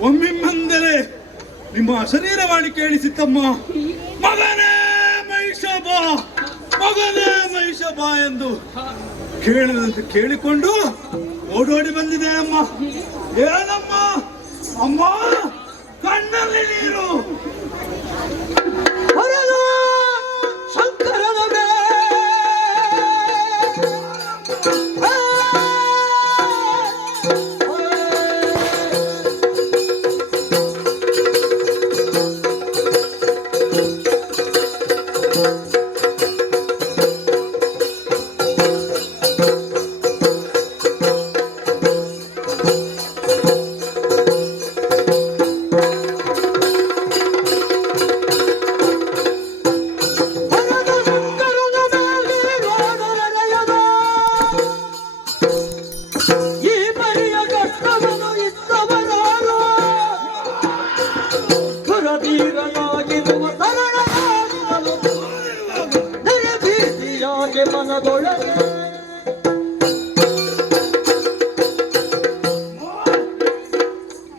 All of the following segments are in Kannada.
ಒಮ್ಮಿಮ್ಮೆಂದರೆ ನಿಮ್ಮ ಶರೀರವಾಣಿ ಕೇಳಿಸಿತಮ್ಮ. ಮಗನೇ ಮಹಿಷ ಬಾ, ಮಗನೇ ಮಹಿಷ ಬಾ ಎಂದು ಕೇಳಿದಂತೆ ಕೇಳಿಕೊಂಡು ಓಡೋಡಿ ಬಂದಿದೆ ಅಮ್ಮ. ಏನಮ್ಮ ಅಮ್ಮ, ಕಣ್ಣಲ್ಲಿ ನೀರು.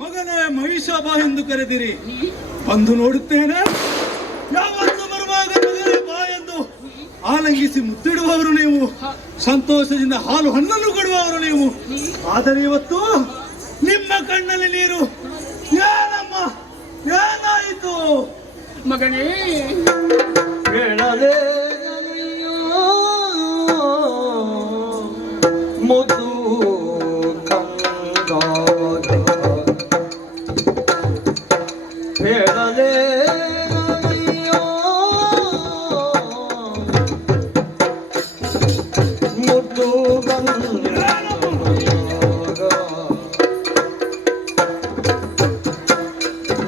ಮಗನೇ ಮಹಿಷ ಬಾ ಎಂದು ಕರೆದಿರಿ, ಬಂದು ನೋಡುತ್ತೇನೆ. ಯಾವತ್ತು ಬರುವಾಗ ಮಗನೇ ಬಾ ಎಂದು ಆಲಂಗಿಸಿ ಮುತ್ತಿಡುವವರು ನೀವು, ಸಂತೋಷದಿಂದ ಹಾಲು ಹಣ್ಣನ್ನು ಕೊಡುವವರು ನೀವು. ಆದರೆ ಇವತ್ತು ನಿಮ್ಮ ಕಣ್ಣಲ್ಲಿ ನೀರು. ಏನಮ್ಮ, ಏನಾಯಿತು ಮಗನೇ? ಹೇಳಲೇ ಮುದ್ದು ಕಂದಾಗ ಹೇಳಲೇ ಮುದ್ದು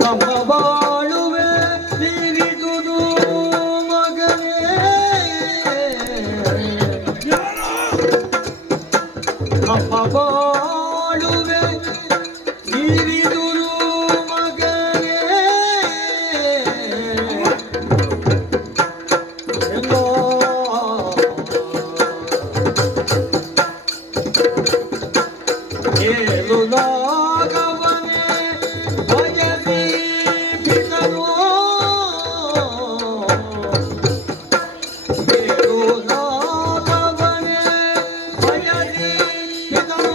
ನಮ್ಮ ಬಾಳುವೆ ನೀರಿದುದು ಮಗನೇ. ನಮ್ಮ ಬಾಳುವೆ ನೀರಿದುದು ಮಗನೇ. ಏಳು ನಾಗವನೇ ಭಯದಿ ಬಿಡಲು, ಏಳು ನಾಗವನೇ ಭಯದಿ ಬಿಡಲು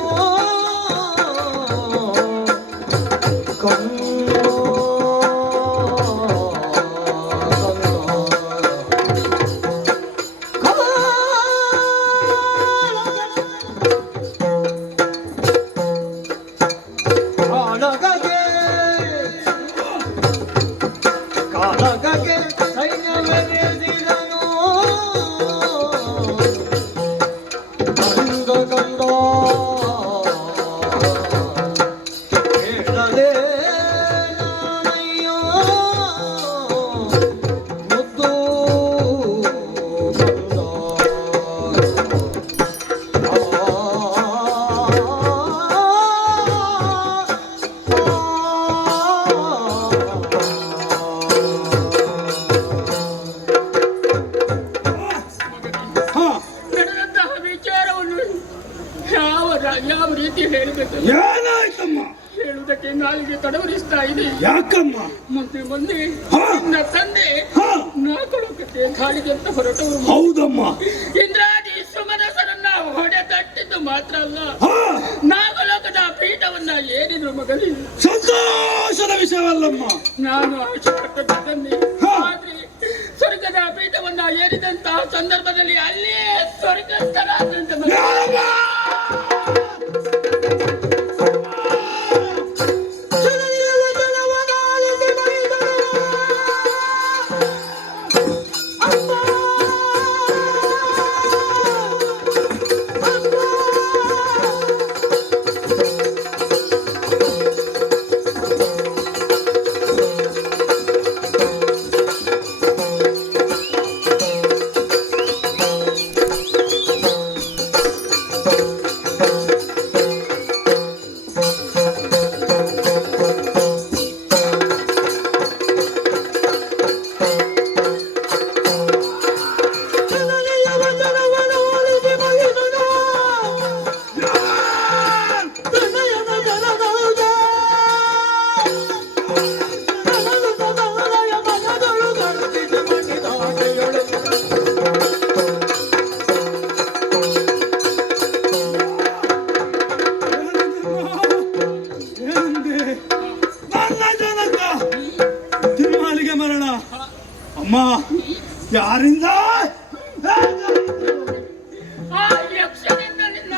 ಕಾಳಗಗೆ ಸೈನ್ಯವೆರೆದಿದನು ಕಂದ ಕಂದ ಹೇಳಲೇ ನಾನಯ್ಯೋ ಮುದ್ದು ನಡೆದಂತಹ ವಿಚಾರವನ್ನು ಯಾವ ರೀತಿ ಹೇಳಬೇಕು? ಏನಾಯ್ತಮ್ಮ? ಹೇಳುವುದಕ್ಕೆ ನಾಲಿಗೆ ತಡವರಿಸ್ತಾ ಇದೆ. ಯಾಕಮ್ಮ? ಮುಂದೆ ಮುಂದೆ ಹಾ. ನಿನ್ನ ತಂದೆ ಹಾ. ನಾಲ್ಕು ಗಾಳಿಗೆ ಅಂತ ಹೊರಟವರು. ಹೌದಮ್ಮ. ಇಂದ್ರಾದಿ ಸುಮನಸರನ್ನ ಹೊಡೆದಟ್ಟಿದ್ದು ಮಾತ್ರ ಅಲ್ಲ, ಹಾ. ನಾಗಲೋಕದ ಪೀಠವನ್ನ ಏರಿದ್ರು ಮಗಲಿ. ಸಂತೋಷದ ವಿಷಯವಲ್ಲಮ್ಮ. ನಾನು ಆಶೆ ಪಟ್ಟದ್ದನ್ನೇ. ಹಾ. ಆದ್ರೆ ಸ್ವರ್ಗದ ಪೀಠವನ್ನ ಏರಿದಂತಹ ಸಂದರ್ಭದಲ್ಲಿ ಅಲ್ಲೇ ಸ್ವರ್ಗಸ್ಥರಾದಂತ ಮಗ. ಅಮ್ಮ ಯಾರಿಂದ ಆ ಯಕ್ಷನಿಂದ ನಿನ್ನ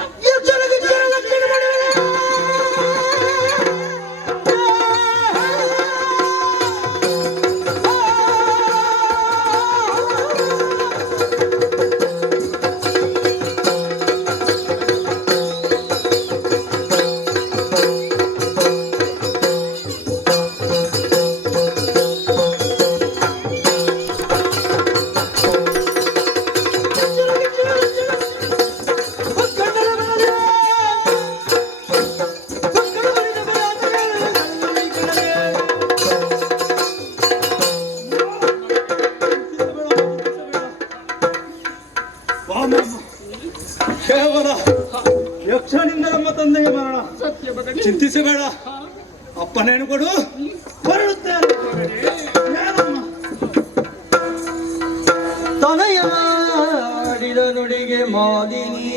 ಕೇವಲ ಯಕ್ಷನಿಂದ ನಮ್ಮ ತಂದೆಗೆ ಮರಣ. ಸತ್ಯ ಮಗನೇ. ಚಿಂತಿಸಬೇಡ, ಅಪ್ಪನೇನು ಕೊಡು ಹೊರಡುತ್ತೇನೆ. ಏನಮ್ಮ? ತನಯ ಮಾಡಿದ ನುಡಿಗೆ ಮಾಲಿನಿ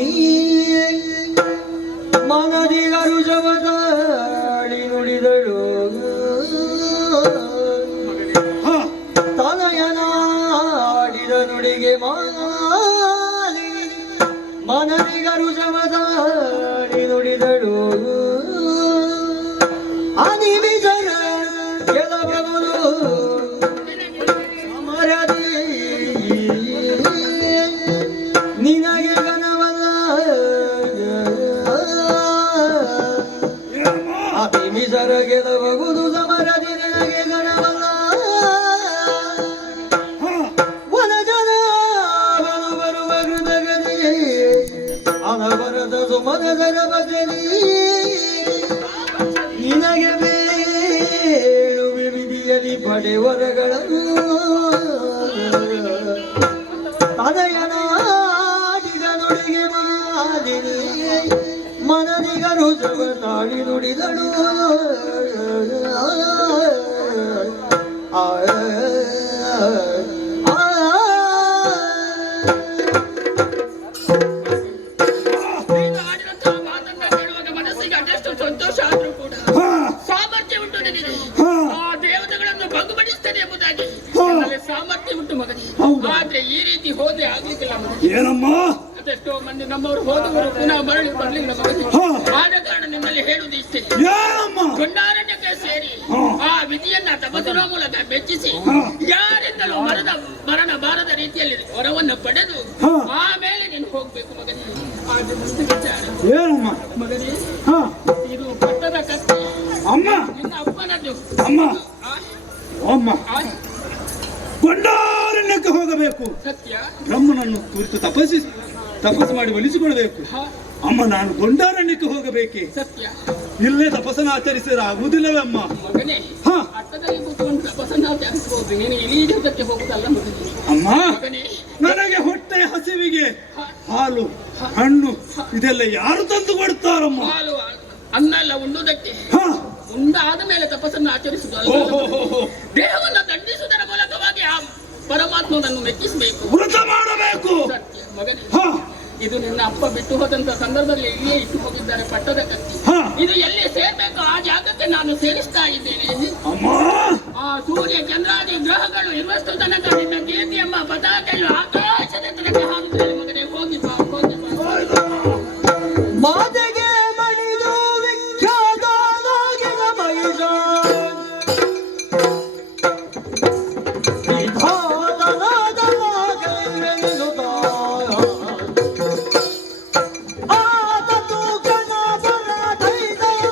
ಮನದಿಗರು ಜವದಾಡಿ ನುಡಿದಳು. ಹಾ ತನಯನಾಡಿದ ನುಡಿಗೆ ಮಾಲಿನಿ ಮನದಿಗರು ಜವದಾಡಿ ನುಡಿದಳು. ಅನಿಮಿಜರ ಗೆಲಬಹುದು ಸಮರದಿ ನಿನಗೆ ಗಣವಲ್ಲ. ಏನಮ್ಮ? ಅನಿಮಿಜರ ಗೆಲಬಹುದು ಸಮರದಿ ನಿನಗೆ ಗಣವಲ್ಲ. ಹಾ ವನಜನ ಬರು ಬರುವ ಹೃದಯನಿಗೆ ಅನವರದ ಸುಮನದರ ಬದಲಿ ನಿನಗೆ ಬೇಳುವೆ ವಿಧಿಯಲಿ ಪಡೆವರಗಳನ್ನು ತನಯನಾಡಿದ ನುಡಿಗೆ ಮಾಲಿನಿ ಮನದಿಗರು ಜವ ತಾಳಿ ನುಡಿದಳು. ಆ ನೀನು ಆಡಿದಂತಹ ಮಾತನ್ನ ಕೇಳುವಾಗ ಮನಸ್ಸಿಗೆ ಅದೆಷ್ಟು ಸಂತೋಷ ಆದ್ರೂ ಕೂಡ ಹಾ ಸಾಮರ್ಥ್ಯ ಉಂಟು ನನಗೆ. ಹಾ. ಆ ದೇವತೆಗಳನ್ನು ಭಂಗಪಡಿಸ್ತೇನೆ ಎಂಬುದಾಗಿ ಹಾ. ನನ್ನಲ್ಲಿ ಸಾಮರ್ಥ್ಯ ಉಂಟು ಮಗನೇ. ಹೌದು. ಆದ್ರೆ ಈ ರೀತಿ ಹೋದ್ರೆ ಆಗ್ಲಿಕ್ಕಿಲ್ಲ ಮಗನೇ. ಏನಮ್ಮ? ಅದೆಷ್ಟೋ ಮಂದಿ ನಮ್ಮವರು ಹೋದವರು ಪುನಃ ಮರಳಿ ಬರ್ಲಿಲ್ಲ ಮಗನೇ. ಹಾ. ಆದ ಕಾರಣ ನಿಮ್ಮಲ್ಲಿ ಹೇಳುವುದು ಇಷ್ಟೇ. ಏನಮ್ಮ? ಗೊಂಡಾರಣ್ಯಕ್ಕೆ ಸೇರಿ ಹಾ. ಆ ವಿಧಿಯನ್ನ ತಪಸ್ಸಿನ ಮೂಲಕ ಮೆಚ್ಚಿಸಿ ಹಾ. ಯಾರಿಂದಲೂ ಮರಣ ಬಾರದ ರೀತಿಯಲ್ಲಿ ವರವನ್ನು ಪಡೆದು ಹಾ. ಆಮೇಲೆ ನೀನು ಹೋಗ್ಬೇಕು ಮಗನೇ. ಆದ್ರೆ ಒಂದು ವಿಚಾರ ಏನಮ್ಮ? ಮಗನೇ, ಹಾ ಇದು ಪಟ್ಟದ ಕತ್ತಿ ಅಮ್ಮ ನಿನ್ನ ಅಪ್ಪನದ್ದು. ಅಮ್ಮ ಆ? ಅಮ್ಮ ಆ? ಗೊಂಡಾರಣ್ಯಕ್ಕೆ ಹೋಗಬೇಕು. ಸತ್ಯ. ಬ್ರಹ್ಮನನ್ನು ಕುರಿತು ತಪಸ್ಸು ಮಾಡಿ ಒಲಿಸಿಕೊಳ್ಬೇಕು. ಹಾ. ಅಮ್ಮ ನಾನು ಗೊಂಡಾರಣ್ಯಕ್ಕೆ ಹೋಗಬೇಕೆ? ಸತ್ಯ. ಇಲ್ಲೇ ತಪಸ್ಸನ್ನು ಆಚರಿಸಿದ್ರೆ ಆಗುವುದಿಲ್ಲವೇ ಅಮ್ಮ? ಮಗನೇ, ಹಾ ಅಟ್ಟದಲ್ಲಿ ಕೂತ್ಕೊಂಡು ತಪಸ್ಸನ್ನು ಆಚರಿಸಬಹುದು. ನೀನು ಇಡೀ ಜಗಕ್ಕೆ ಹೋಗುದಲ್ಲ ಮಗನೇ. ಅಮ್ಮ ಮಗನೇ, ನನಗೆ ಹೊಟ್ಟೆ ಹಸಿವಿಗೆ ಹಾ. ಹಾಲು ಹಣ್ಣು ಇದೆಲ್ಲ ಯಾರು ತಂದು ಕೊಡ್ತಾರಮ್ಮ? ಹಾಲು ಅನ್ನ ಎಲ್ಲ ಉಣ್ಣುವುದಕ್ಕೆ ಹಾ ಉಂಡಾದ ಮೇಲೆ ತಪಸ್ಸನ್ನು ಆಚರಿಸುವುದು ಅಲ್ಲ. ಓಹೋ ದೇಹವನ್ನು ದಂಡಿಸುವುದರ ಮೂಲಕವಾಗಿ ಆ ಪರಮಾತ್ಮನನ್ನು ಮೆಚ್ಚಿಸಬೇಕು. ವ್ರತ ಮಾಡಬೇಕು. ಸತ್ಯ ಮಗನೇ, ಹಾ ಇದು ನಿನ್ನ ಅಪ್ಪ ಬಿಟ್ಟು ಹೋದಂತ ಸಂದರ್ಭದಲ್ಲಿ ಇಲ್ಲಿಯೇ ಇಟ್ಟು ಹೋಗಿದ್ದಾರೆ ಪಟ್ಟದ ಕತ್ತಿ. ಹಾ ಇದು ಎಲ್ಲಿ ಸೇರ್ಬೇಕು ಆ ಜಾಗಕ್ಕೆ ನಾನು ಸೇರಿಸ್ತಾ ಇದ್ದೇನೆ. ಅಮ್ಮ ಆ ಸೂರ್ಯ ಚಂದ್ರಾದಿ ಗ್ರಹಗಳು ಇರುವಷ್ಟು ತನಕ ನಿನ್ನ ಕೀರ್ತಿ ಎಂಬ ಪತಾಕೆಯನ್ನು ಆಕಾಶದ ತನಕ ಹಾರುತ್ತದೆ ಮಗನೇ. ಹೋಗಿ ಬಾ, ಹೋಗಿ ಬಾ. ಮಾತೆಗೆ ಮಣಿದು ವಿಖ್ಯಾತನಾಗಿದ ಮಹಿಷ ವಿಧಾತನಾದ ಮಗನೆನಿಸುತ್ತ ಆತ ತೂಕನ ಪರದೈದಯೋಗೋಸ್ಕರ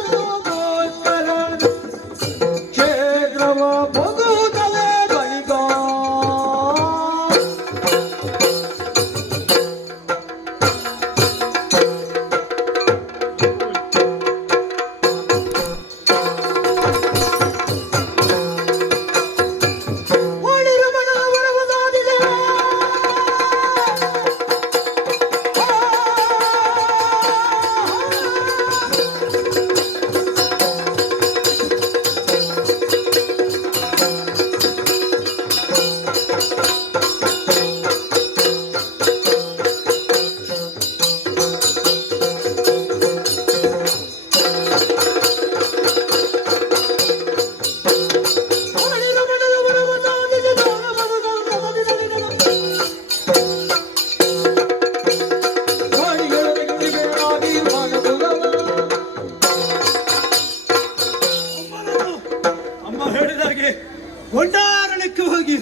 ಕ್ಷೇತ್ರವ ಬಗುತ್ತಲೇ ಬಳಿಕ ಹೇಳಿದ ಹಾಗೆ ಗೊಂಡಾರಣ್ಯಕ್ಕೆ ಹೋಗಿ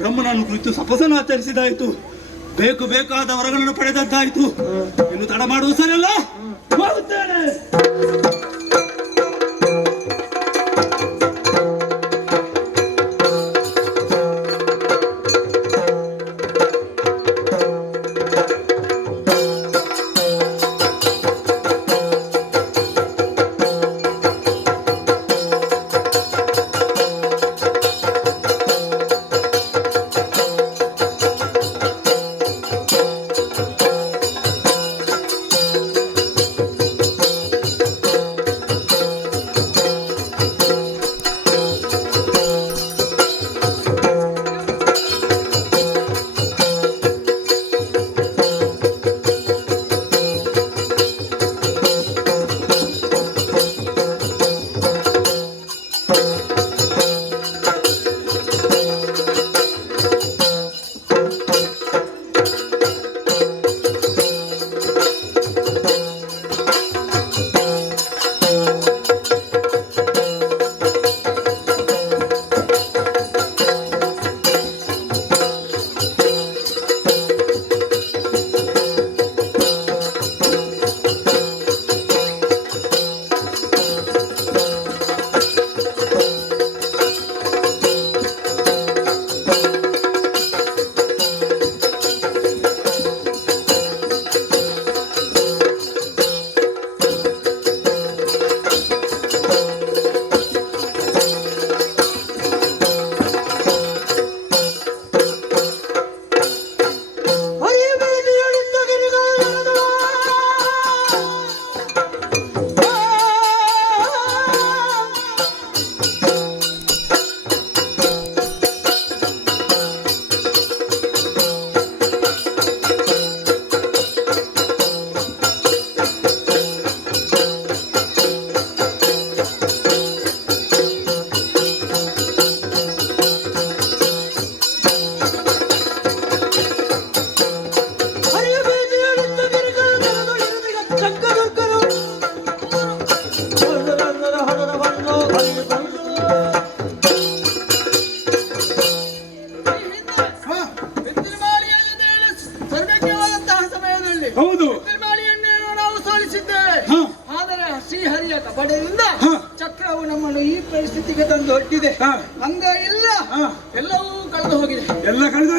ಬ್ರಹ್ಮನನ್ನು ಕುರಿತು ತಪಸ್ಸನ್ನು ಆಚರಿಸಿದಾಯ್ತು. ಬೇಕಾದ ವರಗಳನ್ನು ಪಡೆದದ್ದಾಯ್ತು. ಇನ್ನು ತಡ ಮಾಡುವ ಸರಿಯಲ್ಲ, ಹೋಗುತ್ತೇನೆ. ಹೌದು, ನಾವು ಸೋಲಿಸಿದ್ದೇವೆ. ಆದರೆ ಶ್ರೀಹರಿಯ ಕಪಟದಿಂದ ಚಕ್ರವು ನಮ್ಮನ್ನು ಈ ಪರಿಸ್ಥಿತಿಗೆ ತಂದು ಒಡ್ಡಿದೆ. ಹಂಗ ಇಲ್ಲ, ಎಲ್ಲವೂ ಕಳೆದು ಹೋಗಿದೆ. ಎಲ್ಲ ಕಳೆದು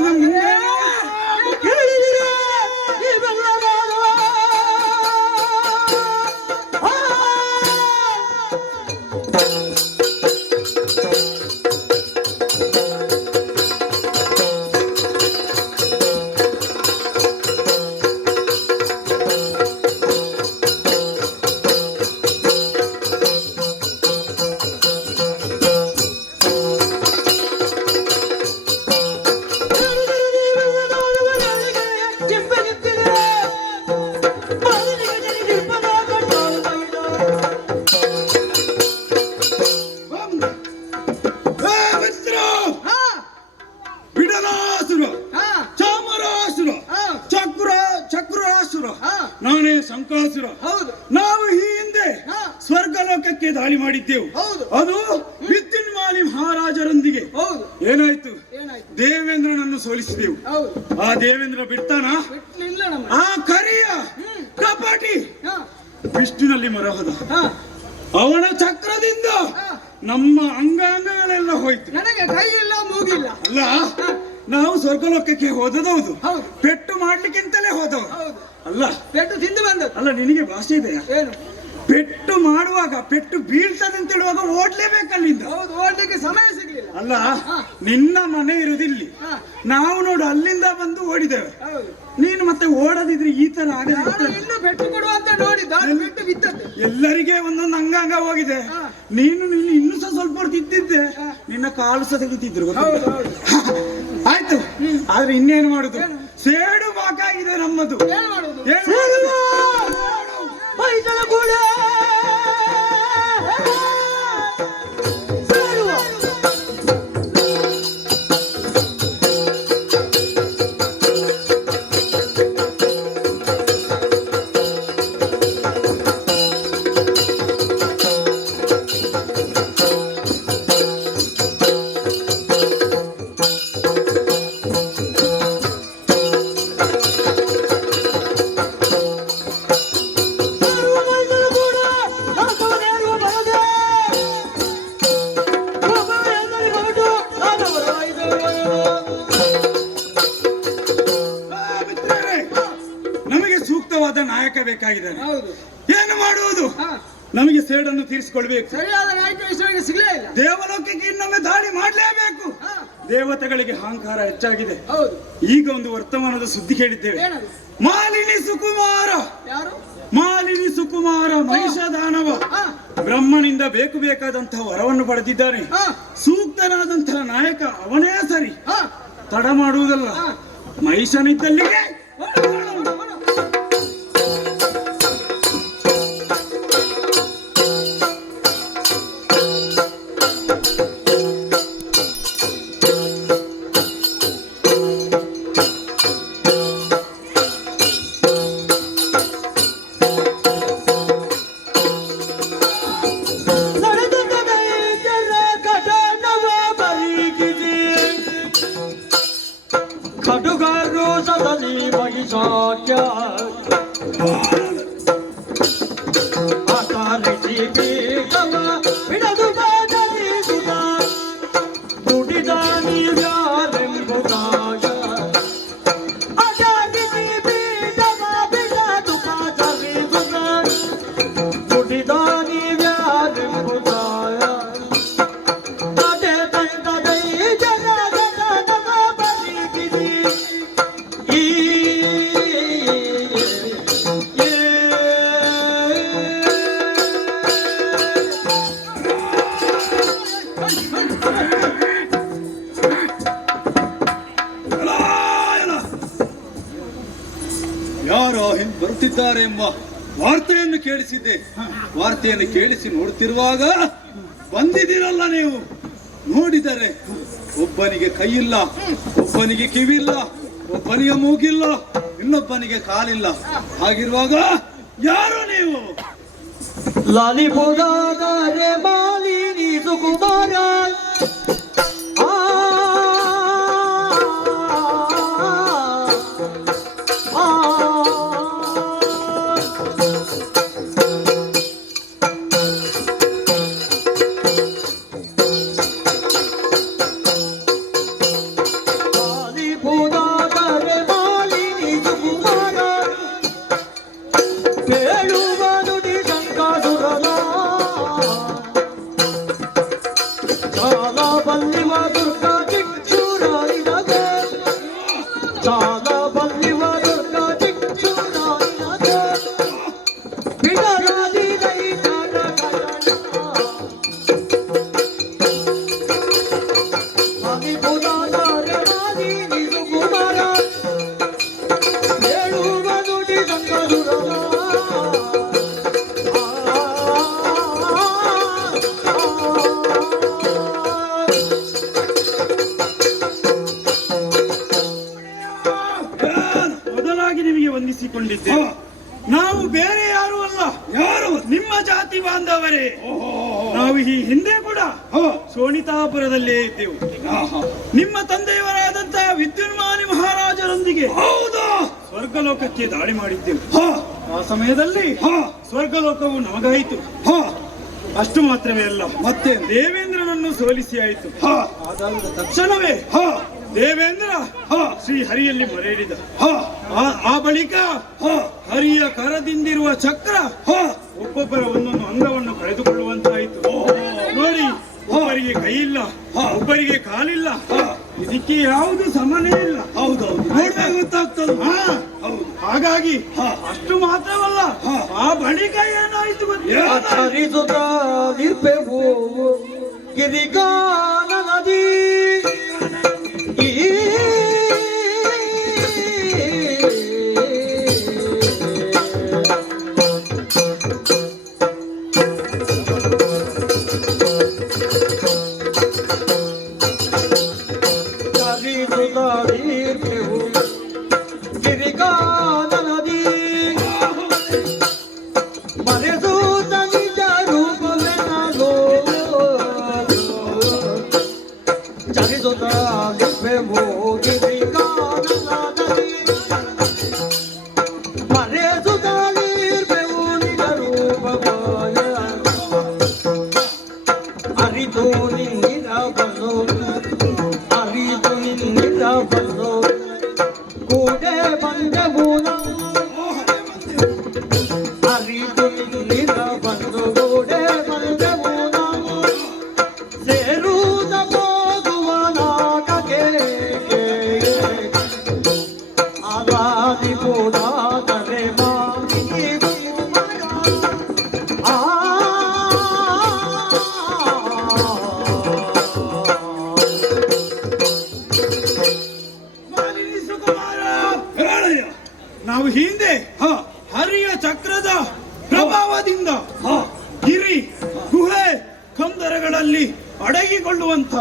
ನಾನೇ ಶಂಕಾಸುರ. ನಾವು ಈ ಹಿಂದೆ ಸ್ವರ್ಗಲೋಕಕ್ಕೆ ದಾಳಿ ಮಾಡಿದ್ದೆವು. ಅದು ವಿದ್ಯುನ್ಮಾಲಿ ಮಹಾರಾಜರೊಂದಿಗೆ. ಏನಾಯ್ತು? ದೇವೇಂದ್ರನನ್ನು ಸೋಲಿಸಿದೆವು. ಆ ದೇವೇಂದ್ರ ಬಿಡ್ತಾನ? ಆ ಕರಿಯ ಕಪಟಿ ವಿಷ್ಣುನಲ್ಲಿ ಮೊರೆ ಹೋದ. ಅವನ ಚಕ್ರದಿಂದ ನಮ್ಮ ಅಂಗಾಂಗಗಳೆಲ್ಲ ಹೋಯ್ತು. ನನಗೆ ಕೈ ಇಲ್ಲ, ಮೂಗಿಲ್ಲ. ಅಲ್ಲ, ನಾವು ಸ್ವರ್ಗಲೋಕಕ್ಕೆ ಹೋದದೌದು, ಪೆಟ್ಟು ಮಾಡ್ಲಿಕ್ಕಿಂತಲೇ ಹೋದವು. ಅಲ್ಲ, ಪೆಟ್ಟು ತಿಂದು ಬಂದದ್ದು. ಅಲ್ಲ, ನಿನಗೆ ಭಾಷೆ ಇದೆಯಾ? ಏನು? ಪೆಟ್ಟು ಮಾಡುವಾಗ ಪೆಟ್ಟು ಬೀಳ್ತದೆ ಅಂತ ಹೇಳುವಾಗ ಓಡ್ಲೇಬೇಕಲ್ಲಿಂದ. ಹೌದು, ಓಡ್ಲಿಕ್ಕೆ ಸಮಯ ಸಿಗ್ಲಿಲ್ಲ. ಅಲ್ಲ, ನಿನ್ನ ಮನೆ ಇರುದಿಲ್ಲಿ, ನಾವು ನೋಡು ಅಲ್ಲಿಂದ ಬಂದು ಓಡಿದ್ದೇವೆ. ನೀನು ಮತ್ತೆ ಓಡದಿದ್ರೆ ಈ ತರ ಆಗದೆ ಇನ್ನು ಪೆಟ್ಟು ಕೊಡುವ ಅಂತ ನೋಡಿದ್ದ, ಪೆಟ್ಟು ಬಿದ್ದದ್ದು. ಎಲ್ಲರಿಗೆ ಒಂದೊಂದು ಅಂಗಾಂಗ ಹೋಗಿದೆ. ನೀನು ಇನ್ನು ಸಹ ಸ್ವಲ್ಪ ಹೊತ್ತು ಇದ್ದಿದ್ದೆ, ನಿನ್ನ ಕಾಲು ಸಹ ತೆಗಿತಿದ್ರು. ಆಯ್ತು, ಆದ್ರೆ ಇನ್ನೇನು ಮಾಡುದು? ಸೇಡು ಬಾಕಾಗಿದೆ ನಮ್ಮದು. ಏನ್ ಮಾಡುದು? ಆಗಬೇಕಾಗಿದ್ದಾನೆ. ಹೌದು. ಏನು ಮಾಡುವುದು? ಹಾ. ನಮಗೆ ಸೇಡನ್ನು ತೀರಿಸಿಕೊಳ್ಬೇಕು. ಸರಿಯಾದ ನಾಯಕ ಇಷ್ಟವರೆಗೆ ಸಿಗ್ಲೇ ಇಲ್ಲ. ದೇವಲೋಕಕ್ಕೆ ಇನ್ನೊಮ್ಮೆ ದಾಳಿ ಮಾಡಲೇಬೇಕು. ಹಾ. ದೇವತೆಗಳಿಗೆ ಅಹಂಕಾರ ಹೆಚ್ಚಾಗಿದೆ. ಹೌದು. ಈಗ ಒಂದು ವರ್ತಮಾನದ ಸುದ್ದಿ ಕೇಳಿದ್ದೇವೆ. ಏನದು? ಮಾಲಿನಿ ಸುಕುಮಾರ, ಯಾರು? ಮಾಲಿನಿ ಸುಕುಮಾರ ಮಹಿಷ ದಾನವ ಹಾ. ಬ್ರಹ್ಮನಿಂದ ಬೇಕಾದಂತಹ ವರವನ್ನು ಪಡೆದಿದ್ದಾನೆ. ಹಾ. ಸೂಕ್ತನಾದಂತಹ ನಾಯಕ ಅವನೇ ಸರಿ. ಹಾ. ತಡ ಮಾಡುವುದಲ್ಲ. ಹಾ. ಮಹಿಷನಿದ್ದಲ್ಲಿಗೆ खडुगारो सदनी महिषाक्य आकालिची पीठव बिडदु बाजलिಸುತ್ತ ನುಡಿದಾನಿ ವ್ಯಾರೆಂಬುದಾಯ ಆಕಾಲಿची ಪೀಠವ ಬಿಡದು ಬಾಜಲಿಸುತ್ತ ನುಡಿದಾನಿ ವ್ಯಾರೆಂಬುದಾಯ ಯಾರೋ ಹಿಂದೆ ಬರುತ್ತಿದ್ದಾರೆ ಎಂಬ ವಾರ್ತೆಯನ್ನು ಕೇಳಿಸಿದ್ದೆ. ವಾರ್ತೆಯನ್ನು ಕೇಳಿಸಿ ನೋಡುತ್ತಿರುವಾಗ ಬಂದಿದ್ದೀರಲ್ಲ ನೀವು. ನೋಡಿದರೆ ಒಬ್ಬನಿಗೆ ಕೈಯಿಲ್ಲ, ಒಬ್ಬನಿಗೆ ಕಿವಿಲ್ಲ, ಒಬ್ಬನಿಗೆ ಮೂಗಿಲ್ಲ, ಇನ್ನೊಬ್ಬನಿಗೆ ಕಾಲಿಲ್ಲ. ಹಾಗಿರುವಾಗ ಯಾರು ನೀವು? ಲಾಲಿಪುದಾದರೆ ಮಾಲಿನಿ ಸುಕುಮಾರ ವಂದಿಸಿಕೊಂಡಿದ್ದೇವೆ. ನಾವು ಬೇರೆ ಯಾರು ಅಲ್ಲ. ಯಾರು? ನಿಮ್ಮ ಜಾತಿ ಬಾಂಧವರೇ. ನಾವು ಈ ಹಿಂದೆ ಕೂಡ ಶೋಣಿತಾಪುರದಲ್ಲೇ ಇದ್ದೆವು. ನಿಮ್ಮ ತಂದೆಯವರಾದಂತಹ ವಿದ್ಯುನ್ಮಾನಿ ಮಹಾರಾಜರೊಂದಿಗೆ ಹೌದಾ ಸ್ವರ್ಗಲೋಕಕ್ಕೆ ದಾಳಿ ಮಾಡಿದ್ದೆವು. ಆ ಸಮಯದಲ್ಲಿ ಸ್ವರ್ಗಲೋಕವು ನಮಗಾಯಿತು. ಅಷ್ಟು ಮಾತ್ರವೇ ಅಲ್ಲ, ಮತ್ತೆ ದೇವೇಂದ್ರನನ್ನು ಸೋಲಿಸಿ ಆಯಿತು. ಅದಾದ ತಕ್ಷಣವೇ ದೇವೇಂದ್ರ ಶ್ರೀ ಹರಿಯಲ್ಲಿ ಮರೆಯಿಡಿದ. ಆ ಬಳಿಕ ಹರಿಯ ಕರದಿಂದಿರುವ ಚಕ್ರ ಒಬ್ಬೊಬ್ಬರ ಒಂದೊಂದು ಅಂಗವನ್ನು ಕಳೆದುಕೊಳ್ಳುವಂತಾಯಿತು. ನೋಡಿ, ಒಬ್ಬರಿಗೆ ಕೈ ಇಲ್ಲ, ಒಬ್ಬರಿಗೆ ಕಾಲಿಲ್ಲ. ಇದಕ್ಕೆ ಯಾವುದು ಸಮನೇ ಇಲ್ಲ. ಹೌದೌದು, ಗೊತ್ತಾಗ್ತದೆ. ಹಾಗಾಗಿ ಅಷ್ಟು ಮಾತ್ರವಲ್ಲ, ಆ ಬಳಿಕ ಏನಾಯಿತು ನಿರ್ಪೆವು ಗಿರಿಗಾನ ನದಿ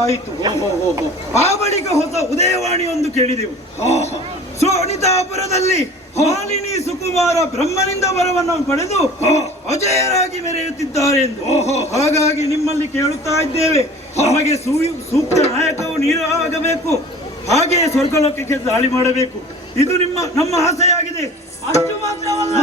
ಆಯಿತು. ಆ ಬಳಿಕ ಹೊಸ ಉದಯವಾಣಿ ಒಂದು ಕೇಳಿದೆವು. ಶೋಣಿತಾಪುರದಲ್ಲಿ ಮಾಲಿನಿ ಸುಕುಮಾರ ಬ್ರಹ್ಮನಿಂದ ವರವನ್ನು ಪಡೆದು ಅಜಯರಾಗಿ ಮೆರೆಯುತ್ತಿದ್ದಾರೆ ಎಂದು. ಹಾಗಾಗಿ ನಿಮ್ಮಲ್ಲಿ ಕೇಳುತ್ತಾ ಇದ್ದೇವೆ, ನಮಗೆ ಸೂಕ್ತ ನಾಯಕವು ನೀರು ಆಗಬೇಕು, ಹಾಗೆ ಸ್ವರ್ಗಲೋಕಕ್ಕೆ ದಾಳಿ ಮಾಡಬೇಕು. ಇದು ನಮ್ಮ ಆಸೆಯಾಗಿದೆ. ಅಷ್ಟು ಮಾತ್ರವಲ್ಲ,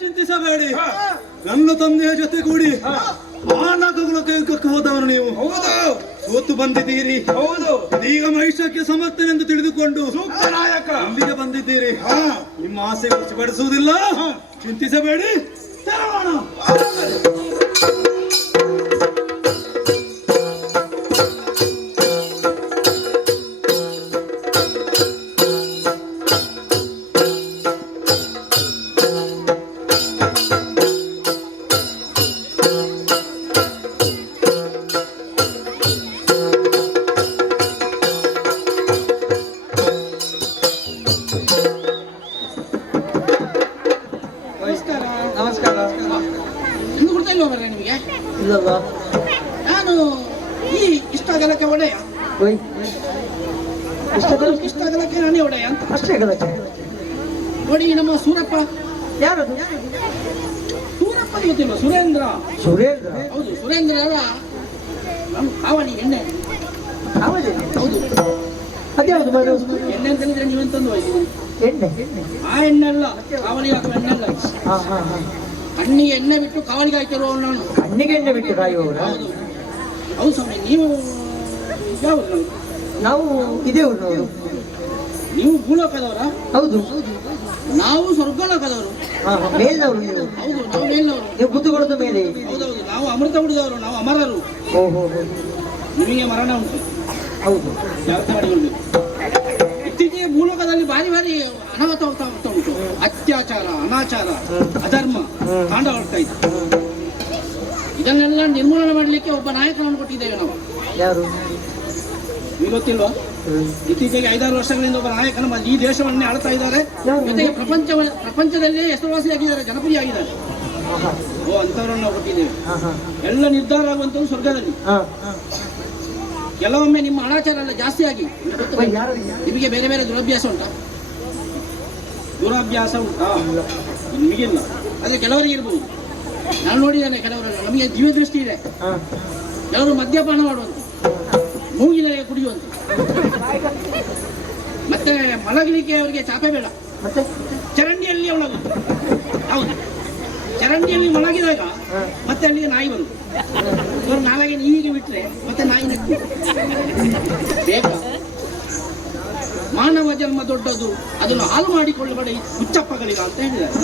ಚಿಂತಿಸಬೇಡಿ. ನನ್ನ ತಂದೆಯ ಜೊತೆಗೂಡಿ ಆ ನಗರಕ್ಕೆ ಹೋದವರು ನೀವು. ಹೌದು, ಸೋತು ಬಂದಿದ್ದೀರಿ. ಹೌದು, ಈಗ ಮಹಿಷಕ್ಕೆ ಸಮರ್ಥನೆಂದು ತಿಳಿದುಕೊಂಡು ಸೂಕ್ತ ನಾಯಕ ಇಲ್ಲಿಗೆ ಬಂದಿದ್ದೀರಿ. ನಿಮ್ಮ ಆಸೆ ಖುಷಿಪಡಿಸುವುದಿಲ್ಲ, ಚಿಂತಿಸಬೇಡಿ. ತೆರಳೋಣ. ನಮಸ್ಕಾರ. ಇನ್ನು ಕೊಡ್ತಾ ಇಲ್ವಾ ಮರ ನಿಮಗೆ? ಇಲ್ಲಲ್ಲ. ನಾನು ಈ ಇಷ್ಟ ಅಗಲಕ್ಕೆ ಒಡೆಯ, ಇಷ್ಟ ಅಗಲಕ್ಕೆ ನಾನೇ ಒಡೆಯ ಅಂತ. ಅಷ್ಟೇ ಅಗಲಕ್ಕೆ ನೋಡಿ, ನಮ್ಮ ಸೂರಪ್ಪ, ಯಾರದು? ಸೂರಪ್ಪ ಗೊತ್ತಿಲ್ಲ, ಸುರೇಂದ್ರ. ಸುರೇಂದ್ರ? ಹೌದು, ಸುರೇಂದ್ರ ಅವರ ನಮ್ಮ ಕಾವಲಿ ಎಣ್ಣೆ. ಹೌದು, ಅದ್ಯಾವುದು ಮಾಡು? ಎಣ್ಣೆ ಅಂತ ಹೇಳಿದ್ರೆ ನೀವೆಂತಂದು ಹೋಯ್ತು. ಎಣ್ಣೆ? ಆ ಎಣ್ಣೆ ಅಲ್ಲ, ಕಾವಲಿ ಹಾಕುವ ಎಣ್ಣೆ ಅಲ್ಲ. ಕಣ್ಣಿಗೆ ಎಣ್ಣೆ ಬಿಟ್ಟು ಕಾವಲಿಗೆ ಹಾಕಿರುವ ನಾನು. ಕಣ್ಣಿಗೆ ಎಣ್ಣೆ ಬಿಟ್ಟು ಕಾಯುವವರ? ಹೌದು. ಹೌದು ಸ್ವಾಮಿ. ನೀವು ಯಾವುದು? ನಾವು ಇದೇ ಊರಿನವರು. ನೀವು ಭೂಲೋಕದವರ? ಹೌದು. ನಾವು ಸ್ವರ್ಗಲೋಕದವರು. ಮೇಲ್ನವರು ನೀವು? ಹೌದು, ನಾವು ಮೇಲ್ನವರು. ನೀವು ಕುತ್ತುಕೊಳ್ಳೋದು ಮೇಲೆ? ಹೌದೌದು, ನಾವು ಅಮೃತ ಉಳಿದವರು, ನಾವು ಅಮರರು. ಓಹೋ. ನಿಮಗೆ ಮರಣ ಉಂಟು. ಹೌದು. ಯಾವ ಮಾಡಿಕೊಳ್ಬೇಕು. ಇತ್ತೀಚೆಗೆ ಭೂಲೋಕದಲ್ಲಿ ಭಾರಿ ಭಾರಿ ಅನಾಹುತ ಹೋಗ್ತಾ ಉಂಟು. ಅತ್ಯಾಚಾರ, ಅನಾಚಾರ, ಅಧರ್ಮ ತಾಂಡವಾಡ್ತಾ ಇತ್ತು. ಇದನ್ನೆಲ್ಲ ನಿರ್ಮೂಲನೆ ಮಾಡಲಿಕ್ಕೆ ಒಬ್ಬ ನಾಯಕನನ್ನು ಕೊಟ್ಟಿದ್ದೇವೆ ನಾವು. ಯಾರು? ನಿಮಗೆ ಗೊತ್ತಿಲ್ವಾ? ಇತ್ತೀಚೆಗೆ 5-6 ವರ್ಷಗಳಿಂದ ಒಬ್ಬ ನಾಯಕನ ಈ ದೇಶವನ್ನೇ ಆಳ್ತಾ ಇದ್ದಾರೆ. ಜೊತೆಗೆ ಪ್ರಪಂಚದಲ್ಲೇ ಹೆಸರುವಾಸಿಯಾಗಿದ್ದಾರೆ, ಜನಪ್ರಿಯ ಆಗಿದ್ದಾರೆ. ಓ, ಅಂತವರನ್ನು ನಾವು ಕೊಟ್ಟಿದ್ದೇವೆ. ಎಲ್ಲ ನಿರ್ಧಾರ ಆಗುವಂಥದ್ದು ಸ್ವರ್ಗದಲ್ಲಿ. ಕೆಲವೊಮ್ಮೆ ನಿಮ್ಮ ಅನಾಚಾರ ಎಲ್ಲ ಜಾಸ್ತಿ ಆಗಿ ನಿಮಗೆ ಬೇರೆ ಬೇರೆ ದುರಭ್ಯಾಸ ಉಂಟಾ? ದುರಭ್ಯಾಸ ಉಂಟಾ? ನಿಮಗಿಲ್ಲ, ಆದರೆ ಕೆಲವರಿಗೆ ಇರ್ಬೋದು. ನಾನು ನೋಡಿದ್ದೇನೆ ಕೆಲವರನ್ನು. ನಮಗೆ ಜೀವ ದೃಷ್ಟಿ ಇದೆ. ಕೆಲವರು ಮದ್ಯಪಾನ ಮಾಡುವಂತ, ಮೂಗಿನಲ್ಲಿ ಕುಡಿಯುವಂತ, ಮತ್ತೆ ಮಲಗಲಿಕ್ಕೆ ಅವರಿಗೆ ಚಾಪೆ ಬೇಡ, ಚರಂಡಿಯಲ್ಲಿ ಒಳಗುದು. ಹೌದು, ಚರಂಡಿಯಲ್ಲಿ ಮಲಗಿದಾಗ ಮತ್ತೆ ಅಲ್ಲಿಗೆ ನಾಯಿ ಬರುದು. ಇವರು ನಾಳೆಗೆ ನೀರಿಗೆ ಬಿಟ್ರೆ ಮತ್ತೆ ನಾಯಿ ನಕ್ಕು ಬೇಗ. ಮಾನವ ಜನ್ಮ ದೊಡ್ಡದು, ಅದನ್ನು ಹಾಳು ಮಾಡಿಕೊಳ್ಳಬೇಡ ಹುಚ್ಚಪ್ಪಗಳಿಗ ಅಂತ ಹೇಳಿದ್ದಾರೆ.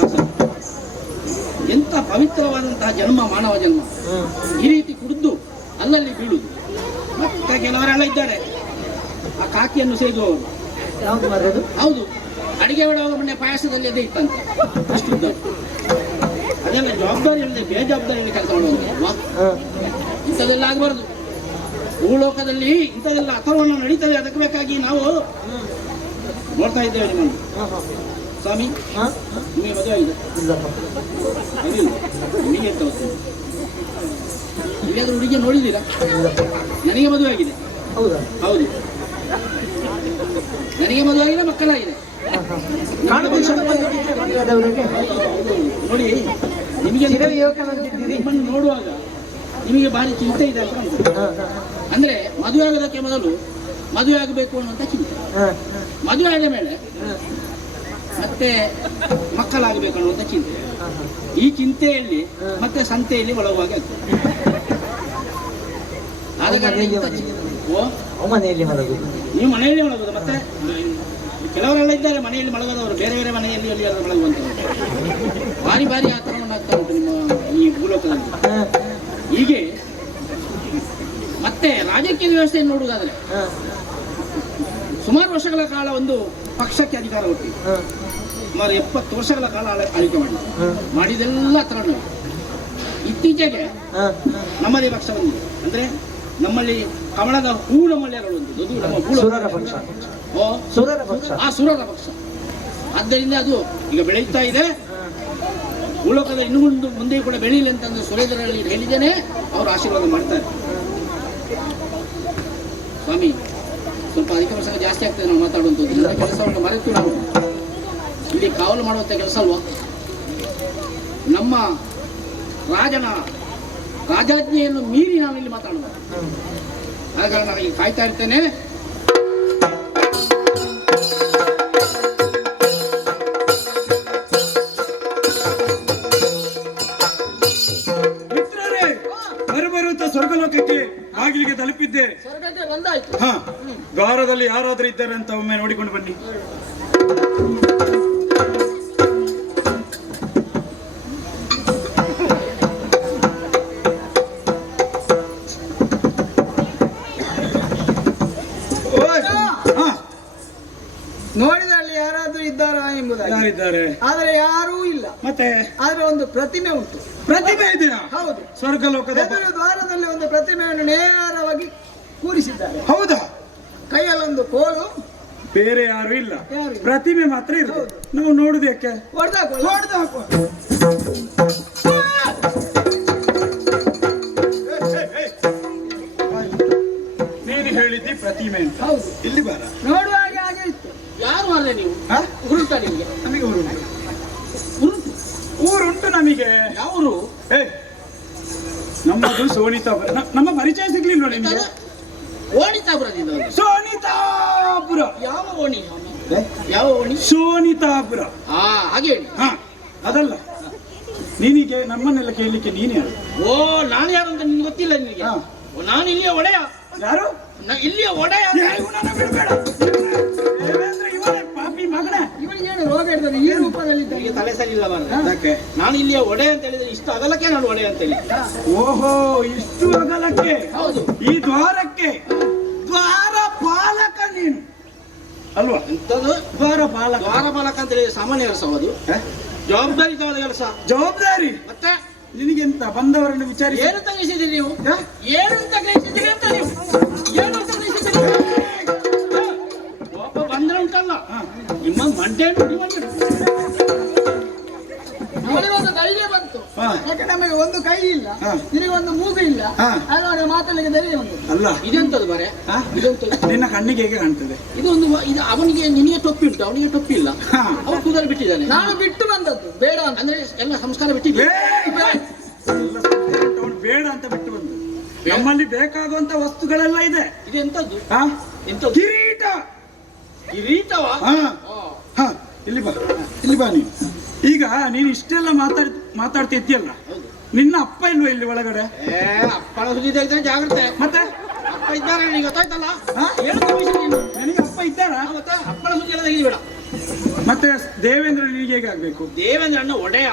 ಎಂತ ಪವಿತ್ರವಾದಂತಹ ಜನ್ಮ ಮಾನವ ಜನ್ಮ. ಈ ರೀತಿ ಕುಡಿದು ಅಲ್ಲಲ್ಲಿ ಬೀಳುದು. ಮತ್ತೆ ಕೆಲವರೆಲ್ಲ ಇದ್ದಾರೆ ಆ ಕಾಕಿಯನ್ನು ಸೇದುವವರು. ಹೌದು, ಅಡಿಗೆ ಮಾಡುವಾಗ ಮೊನ್ನೆ ಪಾಯಸದಲ್ಲಿ ಅದೇ ಇತ್ತಂತೆ, ಅಷ್ಟು. ಅದೆಲ್ಲ ಜವಾಬ್ದಾರಿ ಇಲ್ಲದೆ ಬೇಜವಾಬ್ದಾರಿಯಲ್ಲಿ ಕೆಲಸ ಮಾಡುವಂಥದ್ದು. ಇಂಥದ್ದೆಲ್ಲ ಆಗಬಾರ್ದು. ಭೂಲೋಕದಲ್ಲಿ ಇಂಥದ್ದೆಲ್ಲ ಅಥರ್ವಣ ನಡೀತದೆ. ಅದಕ್ಕೆ ಬೇಕಾಗಿ ನಾವು ನೋಡ್ತಾ ಇದ್ದೇವೆ ನಿಮ್ಮನ್ನು. ಸ್ವಾಮಿ, ನಿಮಗೆ ಮದುವೆ ಆಗಿದೆ? ನಿಮಗೆ ಎಂತ ಗೊತ್ತಿಲ್ಲ. ಎಲ್ಲಿಯಾದ್ರೂ ಹುಡುಗಿ ನೋಡಿದ್ದೀರಾ? ನನಗೆ ಮದುವೆ ಆಗಿದೆ. ಹೌದು, ನನಗೆ ಮದುವೆ ಆಗಿದೆ, ಮಕ್ಕಳಾಗಿದೆ. ನೋಡಿ, ನಿಮಗೆ ನಿಮ್ಮನ್ನು ನೋಡುವಾಗ ನಿಮಗೆ ಭಾರಿ ಚಿಂತೆ ಇದೆ ಅಂತ ಅನ್ಸುತ್ತೆ. ಅಂದ್ರೆ ಮದುವೆ ಆಗೋದಕ್ಕೆ ಮೊದಲು ಮದುವೆ ಆಗಬೇಕು ಅನ್ನುವಂಥ ಚಿಂತೆ. ಮದುವೆ ಆದ ಮೇಲೆ ಮತ್ತೆ ಮಕ್ಕಳಾಗಬೇಕು ಅನ್ನುವಂಥ ಚಿಂತೆ. ಈ ಚಿಂತೆಯಲ್ಲಿ ಮತ್ತೆ ಸಂತೆಯಲ್ಲಿ ಒಳಗುವಾಗ ಆಗ್ತದೆ. ಆದ ಕಾರಣ ಇಂಥ ಮನೆಯಲ್ಲಿ ಮಲಗುದು. ನೀವು ಮನೆಯಲ್ಲಿ ಮಲಗುದು. ಮತ್ತೆ ಕೆಲವರೆಲ್ಲ ಇದ್ದಾರೆ ಮನೆಯಲ್ಲಿ ಮಲಗದವರು, ಬೇರೆ ಬೇರೆ ಮನೆಯಲ್ಲಿ ಅಲ್ಲಿ ಎಲ್ಲ ಮಲಗುವಂಥದ್ದು. ಭಾರಿ ಭಾರಿ ಆತನವನ್ನು ಆಗ್ತಾ ಉಂಟು ನಿಮ್ಮ ಈ ಭೂಲೋಕದಲ್ಲಿ. ಹೀಗೆ ಮತ್ತೆ ರಾಜಕೀಯ ವ್ಯವಸ್ಥೆಯನ್ನು ನೋಡುವುದಾದ್ರೆ ಸುಮಾರು ವರ್ಷಗಳ ಕಾಲ ಒಂದು ಪಕ್ಷಕ್ಕೆ ಅಧಿಕಾರ ಕೊಟ್ಟಿದೆ. ಸುಮಾರು 70 ವರ್ಷಗಳ ಕಾಲ ಆಳ್ವಿಕೆ ಮಾಡಿದೆಲ್ಲ ತಗೊಂಡು ಇತ್ತೀಚೆಗೆ ನಮ್ಮದೇ ಪಕ್ಷ ಬಂದಿದೆ. ಅಂದ್ರೆ ನಮ್ಮಲ್ಲಿ ಕಮಲದ ಹೂ ನಮ್ಮಲ್ಲಿ ಒಂದು ನಮ್ಮ ಸುರರ ಪಕ್ಷ. ಸುರರ ಪಕ್ಷ. ಆ ಸುರರ ಪಕ್ಷ. ಆದ್ದರಿಂದ ಅದು ಈಗ ಬೆಳೆಯುತ್ತಾ ಇದೆ. ಭೂಲೋಕದ ಇನ್ನು ಮುಂದೆ ಕೂಡ ಬೆಳೀಲಿ ಅಂತಂದು ಸುರೇಂದ್ರಲ್ಲಿ ಹೇಳಿದ್ದೇನೆ. ಅವರು ಆಶೀರ್ವಾದ ಮಾಡ್ತಾರೆ. ಸ್ವಾಮಿ, ಸ್ವಲ್ಪ ಅಧಿಕ ಪ್ರಸಂಗ ಜಾಸ್ತಿ ಆಗ್ತದೆ ನಾವು ಮಾತಾಡುವಂಥದ್ದು. ಇಲ್ಲ ಕೆಲಸವನ್ನು ಮರೆತು ನಾವು ಇಲ್ಲಿ ಕಾವಲು ಮಾಡುವಂಥ ಕೆಲಸ ಅಲ್ವಾ? ನಮ್ಮ ರಾಜನ ರಾಜಾಜ್ಞೆಯನ್ನು ಮೀರಿ ನಾನು ಇಲ್ಲಿ ಮಾತಾಡುವ. ಹಾಗಾಗಿ ನಾನು ಈಗ ಕಾಯ್ತಾ ಇರ್ತೇನೆ. ಮಿತ್ರರೇ, ಬರುತ್ತ ಸ್ವರ್ಗಲೋಕಕ್ಕೆ ಬಾಗಿಲಿಗೆ ತಲುಪಿದ್ದೆ. ಸ್ವರ್ಗಕ್ಕೆ ಬಂದಾಯ್ತು. ಹಾ, ದ್ವಾರದಲ್ಲಿ ಯಾರಾದ್ರೂ ಇದ್ದಾರೆ ಅಂತ ಒಮ್ಮೆ ನೋಡಿಕೊಂಡು ಬನ್ನಿ. ನೋಡಿದಲ್ಲಿ ಯಾರಾದ್ರೂ ಇದ್ದಾರಾ ಎಂಬುದಾಗಿ. ಯಾರಿದ್ದಾರೆ? ಆದರೆ ಯಾರೂ ಇಲ್ಲ. ಮತ್ತೆ ಆದ್ರೆ ಒಂದು ಪ್ರತಿಮೆ ಉಂಟು. ಪ್ರತಿಮೆ ಇದೆಯಾ? ಹೌದು. ಸ್ವರ್ಗಲೋಕದ ಎದುರು ದ್ವಾರದಲ್ಲಿ ಒಂದು ಪ್ರತಿಮೆಯನ್ನು ನೇರವಾಗಿ ಕೂರಿಸಿದ್ದಾರೆ. ಹೌದಾ? ಕೈಯಲ್ಲೊಂದು ಕೋಲು. ಬೇರೆ ಯಾರು ಇಲ್ಲ, ಯಾರು ಇಲ್ಲ. ಪ್ರತಿಮೆ ಮಾತ್ರ ಇರೋದು. ನಾವು ನೋಡುದು ಯಾಕೆ? ಹೊಡೆದು ಹಾಕುವ. ನೀನು ಹೇಳಿದ್ದಿ ಪ್ರತಿಮೆ ಅಂತ. ಹೌದು. ಇಲ್ಲಿ ಬಾರ. ನೋಡುವಾಗ ಹಾಗೆ ಇತ್ತು. ಯಾರು ಅಲ್ಲೇ ನೀವು? ಹಾ? ಉರುಟ ನಿಮಗೆ? ನಮಗೆ ಊರುಂಟು. ಉರುಟು ಊರುಂಟು ನಮಗೆ. ಯಾವರು? ನಮ್ಮದು ಸೋನಿತಾಪುರ. ನಮ್ಮ ಪರಿಚಯ ಸಿಗ್ಲಿಲ್ವ ನಿಮಗೆ? ಓಣಿತಾಪುರದಿಂದ. ಸೋನಿತಾಪುರ. ಯಾವ ಓಣಿ? ಯಾವ ಓಣಿ? ಸೋನಿತಾಪುರ. ಹಾಗೆ ಹೇಳಿ. ಹಾ, ಅದಲ್ಲ. ನೀನಿಗೆ ನಮ್ಮನ್ನೆಲ್ಲ ಕೇಳಲಿಕ್ಕೆ ನೀನು ಯಾರು? ಓ, ನಾನು ಯಾರು ಅಂತ ನಿನ್ಗೆ ಗೊತ್ತಿಲ್ಲ ನಿನಗೆ? ಹಾ. ನಾನು ಇಲ್ಲಿಯ ಒಡೆಯ. ಯಾರು? ಇಲ್ಲಿಯ ಒಡೆಯ. ಇವನನ್ನ ಬಿಡಬೇಡ. ದೇವೇಂದ್ರ ಇವನೇ ಪಾಪಿ ಮಗನೇ. ಇವನಿಗೆ ಏನು ರೋಗ ಇರ್ತದೆ ಈ ರೂಪದಲ್ಲಿ? ನನಗೆ ತಲೆ ಸರಿ ಇಲ್ಲ ಮಾರ್ರೆ. ಅದಕ್ಕೆ ನಾನು ಇಲ್ಲಿಯ ಒಡೆ ಅಂತ ಹೇಳಿದ್ರೆ ಇಷ್ಟು ಅಗಲಕ್ಕೆ ನಾನು ಒಡೆ ಅಂತ ಹೇಳಿ. ಓಹೋ, ಇಷ್ಟು ಅಗಲಕ್ಕೆ? ಹೌದು. ಈ ದ್ವಾರಕ್ಕೆ ದ್ವಾರ ಪಾಲಕ ನೀನು ಅಲ್ವಾ? ಎಂತದು? ದ್ವಾರಪಾಲಕ. ದ್ವಾರಪಾಲಕ ಅಂತ ಹೇಳಿದ್ರೆ ಸಾಮಾನ್ಯ ಕೆಲಸ ಅದು. ಜವಾಬ್ದಾರಿತವಾದ ಕೆಲಸ. ಜವಾಬ್ದಾರಿ. ಮತ್ತೆ ನಿನಗೆಂತ ಬಂದವರನ್ನು ವಿಚಾರಿಸಿ ಏನು ಗ್ರಹಿಸಿದ್ದೀರಿ ನೀವು? ಏನು ಅಂತ ಗ್ರಹಿಸಿದ್ದೀರಿ ಅಂತ ನೀವು? ಏನು ಅಂತ ಗ್ರಹಿಸಿದ್ದೀರಿ? ಒಬ್ಬ ಬಂದ್ರೆ ಉಂಟಲ್ಲ, ನಿಮ್ಮ ಮಂಡೆ ನುಡಿ ಮಾಡಿ ಅವನಿಗೆ ಒಂದು ಧೈರ್ಯ ಬಂತು. ಹಾ. ಯಾಕೆ ನಮಗೆ ಒಂದು ಕೈ ಇಲ್ಲ, ಹಾ. ನಿನಗೆ ಒಂದು ಮೂಗು ಇಲ್ಲ. ಹಾ. ಆಗ ಅವನಿಗೆ ಮಾತಾಡಲಿಕ್ಕೆ ಧೈರ್ಯ ಬಂತು. ಅಲ್ಲ. ಇದೆಂತದು ಬರೆ? ಹಾ? ಇದೆಂತದು? ನಿನ್ನ ಕಣ್ಣಿಗೆ ಹೇಗೆ ಕಾಣ್ತದೆ? ಇದೊಂದು ಇದು ಅವನಿಗೆ ನಿನಗೆ ಟೊಪ್ಪಿ ಉಂಟು, ಅವನಿಗೆ ಟೊಪ್ಪಿ ಇಲ್ಲ. ಹಾ. ಅವನು ಕೂದಲು ಬಿಟ್ಟಿದ್ದಾನೆ. ನಾನು ಬಿಟ್ಟು ಬಂದದ್ದು ಬೇಡ ಅಂತ. ಅಂದ್ರೆ ಎಲ್ಲ ಸಂಸ್ಕಾರ ಬಿಟ್ಟಿದ್ದೆ. ಎಲ್ಲ ಸಂಸ್ಕಾರ ಉಂಟು, ಅವ್ನು ಬೇಡ ಅಂತ ಬಿಟ್ಟು ಬಂದು. ನಮ್ಮಲ್ಲಿ ಬೇಕಾಗುವಂತ ವಸ್ತುಗಳೆಲ್ಲ ಇದೆ. ಇದು ಎಂತದ್ದು? ಹಾ? ಎಂತದ್ದು? ಕಿರೀಟ. ಕಿರೀಟವ? ಹಾ. ಹಾ, ಇಲ್ಲಿ ಬಾ, ಇಲ್ಲಿ ಬಾ. ನೀನು ಈಗ ನೀನು ಇಷ್ಟೆಲ್ಲ ಮಾತಾಡ್ತಾ ಇದ್ದೀಯಲ್ಲ, ನಿನ್ನ ಅಪ್ಪ ಇಲ್ವಾ ಇಲ್ಲಿ ಒಳಗಡೆ? ಅಪ್ಪನ ಸುದ್ದಿ ತೆಗೆದ್ರೆ ಜಾಗ್ರತೆ. ಮತ್ತೆ ಅಪ್ಪ ಇದ್ದಾರೆ, ನಿನಗೆ ಗೊತ್ತಾಯ್ತಲ್ಲ? ಹಾ? ಏನು ಕಮಿಷನ್ ನೀನು? ನಿನಗೆ ಅಪ್ಪ ಇದ್ದಾರಾ? ಮತ್ತೆ ಅಪ್ಪನ ಸುದ್ದಿ ಎಲ್ಲ ತೆಗಿಬೇಡ. ಮತ್ತೆ ದೇವೇಂದ್ರ ನಿನಗೆ ಹೇಗೆ ಆಗ್ಬೇಕು? ದೇವೇಂದ್ರ ಅಣ್ಣ ಒಡೆಯ.